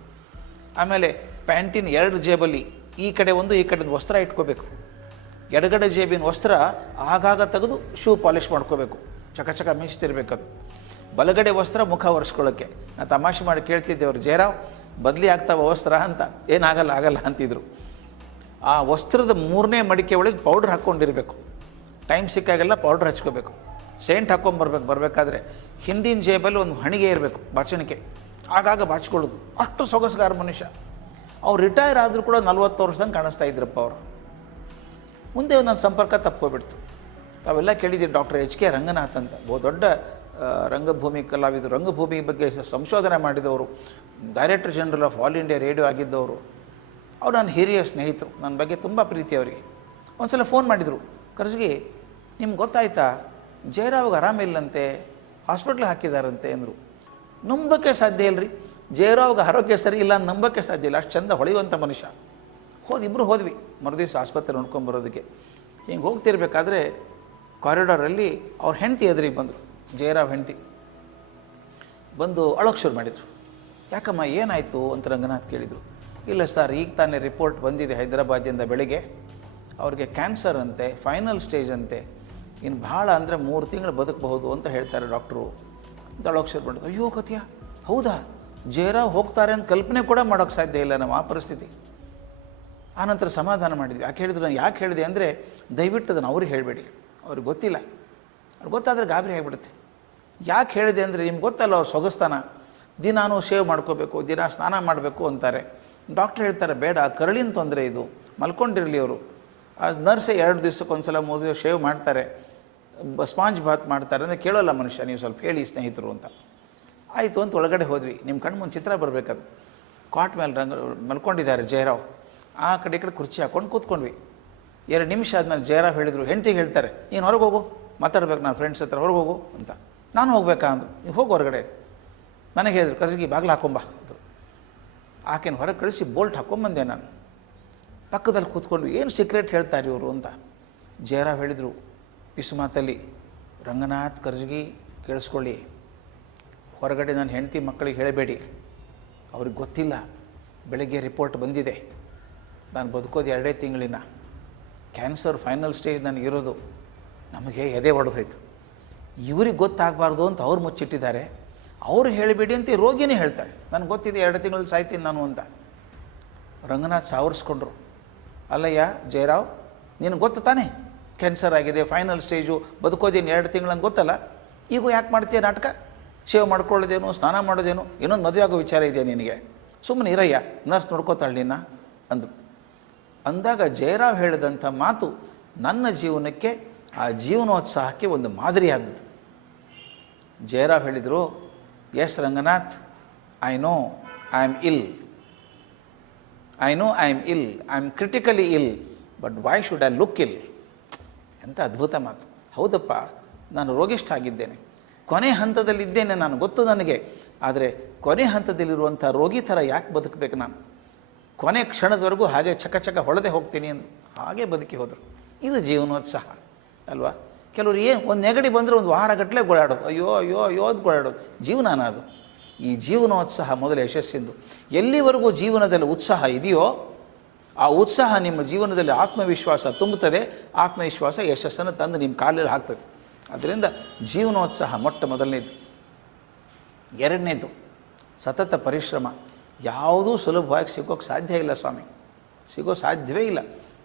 ಆಮೇಲೆ ಪ್ಯಾಂಟಿನ 2 ಜೇಬಲ್ಲಿ ಈ ಕಡೆ ಒಂದು ಈ ಕಡೆ ವಸ್ತ್ರ ಇಟ್ಕೋಬೇಕು. ಎಡಗಡೆ ಜೇಬಿನ ವಸ್ತ್ರ ಆಗಾಗ ತೆಗೆದು ಶೂ ಪಾಲಿಷ್ ಮಾಡ್ಕೋಬೇಕು, ಚಕ ಮಿಂಚ್ತಿರ್ಬೇಕದು. ಬಲಗಡೆ ವಸ್ತ್ರ ಮುಖ ಒರೆಸ್ಕೊಳ್ಳೋಕ್ಕೆ. ನಾನು ತಮಾಷೆ ಮಾಡಿ ಕೇಳ್ತಿದ್ದೆ ಅವ್ರು, ಜಯರಾವ್ ಬದಲಿ ಆಗ್ತಾವ ವಸ್ತ್ರ ಅಂತ. ಆಗಲ್ಲ ಅಂತಿದ್ರು. ಆ ವಸ್ತ್ರದ 3ನೇ ಮಡಿಕೆ ಒಳಗೆ ಪೌಡ್ರ್ ಹಾಕ್ಕೊಂಡಿರಬೇಕು. ಟೈಮ್ ಸಿಕ್ಕಾಗೆಲ್ಲ ಪೌಡ್ರ್ ಹಚ್ಕೋಬೇಕು. ಸೆಂಟ್ ಬರಬೇಕಾದ್ರೆ ಹಿಂದಿನ ಜೇಬಲ್ಲಿ ಒಂದು ಹಣಿಗೆ ಇರಬೇಕು, ಬಾಚಣಿಕೆ. ಆಗಾಗ ಬಾಚಿಕೊಳ್ಳೋದು. ಅಷ್ಟು ಸೊಗಸುಗಾರ ಮನುಷ್ಯ. ಅವ್ರು ರಿಟೈರ್ ಆದರೂ ಕೂಡ 40 ವರ್ಷದಂಗೆ ಕಾಣಿಸ್ತಾ ಇದ್ರಪ್ಪ ಅವರು. ಮುಂದೆ ನನ್ನ ಸಂಪರ್ಕ ತಪ್ಪೋಗ್ಬಿಡ್ತು. ತಾವೆಲ್ಲ ಕೇಳಿದ್ದೀರಿ, ಡಾಕ್ಟರ್ H.K. ರಂಗನಾಥ್ ಅಂತ ದೊಡ್ಡ ರಂಗಭೂಮಿ ಕಲಾವಿದರು, ರಂಗಭೂಮಿ ಬಗ್ಗೆ ಸಂಶೋಧನೆ ಮಾಡಿದವರು, director general of all India radio ಆಗಿದ್ದವರು. ಅವ್ರು ನನ್ನ ಹಿರಿಯ ಸ್ನೇಹಿತರು, ನನ್ನ ಬಗ್ಗೆ ತುಂಬ ಪ್ರೀತಿ ಅವರಿಗೆ. ಒಂದು ಸಲ ಫೋನ್ ಮಾಡಿದರು, ಕರ್ಜಿಗೆ ನಿಮ್ಗೆ ಗೊತ್ತಾಯ್ತಾ ಜಯರಾವ್ಗೆ ಆರಾಮಿಲ್ಲಂತೆ, ಹಾಸ್ಪಿಟ್ಲಿಗೆ ಹಾಕಿದಾರಂತೆ ಅಂದರು. ನಂಬಕ್ಕೆ ಸಾಧ್ಯ ಇಲ್ಲರಿ, ಜಯರಾವ್ಗೆ ಆರೋಗ್ಯ ಸರಿ ಇಲ್ಲ ಅಂತ ನಂಬಕ್ಕೆ ಸಾಧ್ಯ ಇಲ್ಲ. ಅಷ್ಟು ಚಂದ ಹೊಳೆಯುವಂಥ ಮನುಷ್ಯ. ಇಬ್ಬರು ಹೋದ್ವಿ ಮರುದಿವಸ ಆಸ್ಪತ್ರೆ ನೋಡ್ಕೊಂಬರೋದಕ್ಕೆ. ಹಿಂಗೆ ಹೋಗ್ತಿರ್ಬೇಕಾದ್ರೆ ಕಾರಿಡಾರಲ್ಲಿ ಅವ್ರ ಹೆಂಡತಿ ಎದುರಿಗೆ ಬಂದರು, ಜಯರಾವ್ ಹೆಂಡತಿ ಬಂದು ಅಳೋಕ್ಕೆ ಶುರು ಮಾಡಿದರು. ಯಾಕಮ್ಮ ಏನಾಯಿತು ಅಂತ ರಂಗನಾಥ್ ಕೇಳಿದರು. ಇಲ್ಲ ಸರ್, ಈಗ ತಾನೇ ರಿಪೋರ್ಟ್ ಬಂದಿದೆ ಹೈದರಾಬಾದಿಂದ ಬೆಳಿಗ್ಗೆ, ಅವ್ರಿಗೆ ಕ್ಯಾನ್ಸರ್ ಅಂತೆ, ಫೈನಲ್ ಸ್ಟೇಜ್ ಅಂತೆ, ಇನ್ನು ಭಾಳ ಅಂದರೆ 3 ತಿಂಗಳು ಬದುಕಬಹುದು ಅಂತ ಹೇಳ್ತಾರೆ ಡಾಕ್ಟ್ರು ಅಂತ ಅಳೋಕ್ಕೆ ಶುರು ಮಾಡಿದ್ರು. ಅಯ್ಯೋ ಕಥೆಯ, ಹೌದಾ? ಜಯರಾವ್ ಹೋಗ್ತಾರೆ ಅಂತ ಕಲ್ಪನೆ ಕೂಡ ಮಾಡೋಕ್ಕೆ ಸಾಧ್ಯ ಇಲ್ಲ ನಾವು ಆ ಪರಿಸ್ಥಿತಿ. ಆನಂತರ ಸಮಾಧಾನ ಮಾಡಿದ್ವಿ. ಯಾಕೆ ಹೇಳಿದ್ರು, ನಾನು ಯಾಕೆ ಹೇಳಿದೆ ಅಂದರೆ, ದಯವಿಟ್ಟು ಅದನ್ನು ಅವ್ರಿಗೆ ಹೇಳಬೇಡಿ, ಅವ್ರಿಗೆ ಗೊತ್ತಿಲ್ಲ. ಅವ್ರಿಗೆ ಗೊತ್ತಾದರೆ ಗಾಬರಿ ಆಗಿಬಿಡುತ್ತೆ. ಯಾಕೆ ಹೇಳಿದೆ ಅಂದರೆ, ನಿಮ್ಗೆ ಗೊತ್ತಲ್ಲ ಅವ್ರು ಸೊಗಸ್ತಾನ, ದಿನಾನು ಶೇವ್ ಮಾಡ್ಕೋಬೇಕು, ದಿನ ಸ್ನಾನ ಮಾಡಬೇಕು ಅಂತಾರೆ. ಡಾಕ್ಟ್ರ್ ಹೇಳ್ತಾರೆ ಬೇಡ, ಕರಳಿನ ತೊಂದರೆ ಇದು, ಮಲ್ಕೊಂಡಿರಲಿ ಅವರು. ಆ ನರ್ಸೆ 2 ದಿವಸಕ್ಕೊಂದು ಸಲ 3 ದಿವಸ ಶೇವ್ ಮಾಡ್ತಾರೆ, ಸ್ಪಾಂಜ್ ಬಾತ್ ಮಾಡ್ತಾರೆ ಅಂದರೆ ಕೇಳೋಲ್ಲ ಮನುಷ್ಯ, ನೀವು ಸ್ವಲ್ಪ ಹೇಳಿ ಸ್ನೇಹಿತರು ಅಂತ. ಆಯಿತು ಅಂತ ಒಳಗಡೆ ಹೋದ್ವಿ. ನಿಮ್ಮ ಕಣ್ಣು ಮುಂದೆ ಚಿತ್ರ ಬರಬೇಕದು. ಕಾಟ್ ಮೇಲೆ ಮಲ್ಕೊಂಡಿದ್ದಾರೆ ಜಯರಾವ್. ಆ ಕಡೆ ಈ ಕಡೆ ಕುರ್ಚಿ ಹಾಕ್ಕೊಂಡು ಕೂತ್ಕೊಂಡ್ವಿ. 2 ನಿಮಿಷ ಆದಮೇಲೆ ಜಯರಾವ್ ಹೇಳಿದರು, ಹೆಂಡ್ತಿಗೆ ಹೇಳ್ತಾರೆ, ನೀನು ಹೊರಗೆ ಹೋಗು, ಮಾತಾಡ್ಬೇಕು ನಾನು ಫ್ರೆಂಡ್ಸ್ ಹತ್ರ, ಹೊರಗೆ ಹೋಗು ಅಂತ. ನಾನು ಹೋಗ್ಬೇಕಾ ಅಂದರು. ನೀವು ಹೋಗು ಹೊರಗಡೆ. ನನಗೆ ಹೇಳಿದ್ರು, ಕರ್ಜಿಗೆ ಬಾಗಿಲು ಹಾಕೊಂಬ ಅಂದರು. ಆಕೆನ ಹೊರಗೆ ಕಳಿಸಿ ಬೋಲ್ಟ್ ಹಾಕ್ಕೊಂಬಂದೆ ನಾನು. ಪಕ್ಕದಲ್ಲಿ ಕೂತ್ಕೊಂಡು ಏನು ಸೀಕ್ರೆಟ್ ಹೇಳ್ತಾರೆ ಇವರು ಅಂತ. ಜಯರಾವ್ ಹೇಳಿದರು ಪಿಸು ಮಾತಲ್ಲಿ, ರಂಗನಾಥ್ ಕರ್ಜಿಗಿ ಕೇಳಿಸ್ಕೊಳ್ಳಿ, ಹೊರಗಡೆ ನನ್ನ ಹೆಂಡತಿ ಮಕ್ಕಳಿಗೆ ಹೇಳಬೇಡಿ, ಅವ್ರಿಗೆ ಗೊತ್ತಿಲ್ಲ. ಬೆಳಗ್ಗೆ ರಿಪೋರ್ಟ್ ಬಂದಿದೆ, ನಾನು ಬದುಕೋದು 2 ತಿಂಗಳಿನ, ಕ್ಯಾನ್ಸರ್ ಫೈನಲ್ ಸ್ಟೇಜ್ ನನಗಿರೋದು. ನಮಗೆ ಎದೆ ಹೊಡೆದೋಯ್ತು. ಇವ್ರಿಗೆ ಗೊತ್ತಾಗಬಾರ್ದು ಅಂತ ಅವ್ರು ಮುಚ್ಚಿಟ್ಟಿದ್ದಾರೆ, ಅವ್ರು ಹೇಳಬೇಡಿ ಅಂತ ರೋಗಿನೇ ಹೇಳ್ತಾರೆ. ನನಗೆ ಗೊತ್ತಿದೆ 2 ತಿಂಗಳಲ್ಲಿ ಸಾಯ್ತೀನಿ ನಾನು ಅಂತ. ರಂಗನಾಥ್ ಸಾವರಿಸ್ಕೊಂಡ್ರು. ಅಲ್ಲಯ್ಯ ಜಯರಾವ್, ನಿನಗೆ ಗೊತ್ತು ತಾನೇ ಕ್ಯಾನ್ಸರ್ ಆಗಿದೆ, ಫೈನಲ್ ಸ್ಟೇಜು, ಬದುಕೋದೇನು 2 ತಿಂಗಳಂತ ಗೊತ್ತಲ್ಲ, ಈಗ ಯಾಕೆ ಮಾಡ್ತೀಯ ನಾಟಕ? ಶೇವ್ ಮಾಡ್ಕೊಳ್ಳೋದೇನು, ಸ್ನಾನ ಮಾಡೋದೇನು, ಇನ್ನೊಂದು ಮದುವೆ ಆಗೋ ವಿಚಾರ ಇದೆಯಾ ನಿನಗೆ? ಸುಮ್ಮನೆ ಇರಯ್ಯ, ನರ್ಸ್ ನೋಡ್ಕೋತಾಳೆ ನಿನ್ನ ಅಂದರು. ಅಂದಾಗ ಜಯರಾವ್ ಹೇಳಿದಂಥ ಮಾತು ನನ್ನ ಜೀವನಕ್ಕೆ, ಆ ಜೀವನೋತ್ಸಾಹಕ್ಕೆ ಒಂದು ಮಾದರಿಯಾದದ್ದು. ಜಯರಾವ್ ಹೇಳಿದರು, S Ranganath, I know I am ill, I am critically ill, but why should I look ill? ಎಂಥ ಅದ್ಭುತ ಮಾತು. ಹೌದಪ್ಪ, ನಾನು ರೋಗಿಷ್ಠ ಆಗಿದ್ದೇನೆ, ಕೊನೆ ಹಂತದಲ್ಲಿದ್ದೇನೆ, ನಾನು ಗೊತ್ತು ನನಗೆ. ಆದರೆ ಕೊನೆ ಹಂತದಲ್ಲಿರುವಂಥ ರೋಗಿ ಥರ ಯಾಕೆ ಬದುಕಬೇಕು ನಾನು? ಕೊನೆ ಕ್ಷಣದವರೆಗೂ ಹಾಗೆ ಚಕ ಹೊಳೆದೇ ಹೋಗ್ತೀನಿ ಅಂದರು. ಹಾಗೆ ಬದುಕಿ ಹೋದರು. ಇದು ಜೀವನೋತ್ಸಾಹ ಅಲ್ವಾ? ಕೆಲವರು ಒಂದು ನೆಗಡಿ ಬಂದರೆ ಒಂದು ವಾರಗಟ್ಟಲೆ ಗೋಳಾಡೋದು, ಅಯ್ಯೋ ಅದು ಗೋಳಾಡೋದು. ಜೀವನಾನ ಅದು. ಈ ಜೀವನೋತ್ಸಾಹ ಮೊದಲು ಯಶಸ್ಸಿಂದು. ಎಲ್ಲಿವರೆಗೂ ಜೀವನದಲ್ಲಿ ಉತ್ಸಾಹ ಇದೆಯೋ ಆ ಉತ್ಸಾಹ ನಿಮ್ಮ ಜೀವನದಲ್ಲಿ ಆತ್ಮವಿಶ್ವಾಸ ತುಂಬುತ್ತದೆ. ಆತ್ಮವಿಶ್ವಾಸ ಯಶಸ್ಸನ್ನು ತಂದು ನಿಮ್ಮ ಕಾಲಲ್ಲಿ ಹಾಕ್ತದೆ. ಅದರಿಂದ ಜೀವನೋತ್ಸಾಹ ಮೊದಲನೇದು. 2ನೇದು ಸತತ ಪರಿಶ್ರಮ. ಯಾವುದೂ ಸುಲಭವಾಗಿ ಸಿಗೋಕ್ಕೆ ಸಾಧ್ಯ ಇಲ್ಲ ಸ್ವಾಮಿ, ಸಿಗೋ ಸಾಧ್ಯವೇ ಇಲ್ಲ.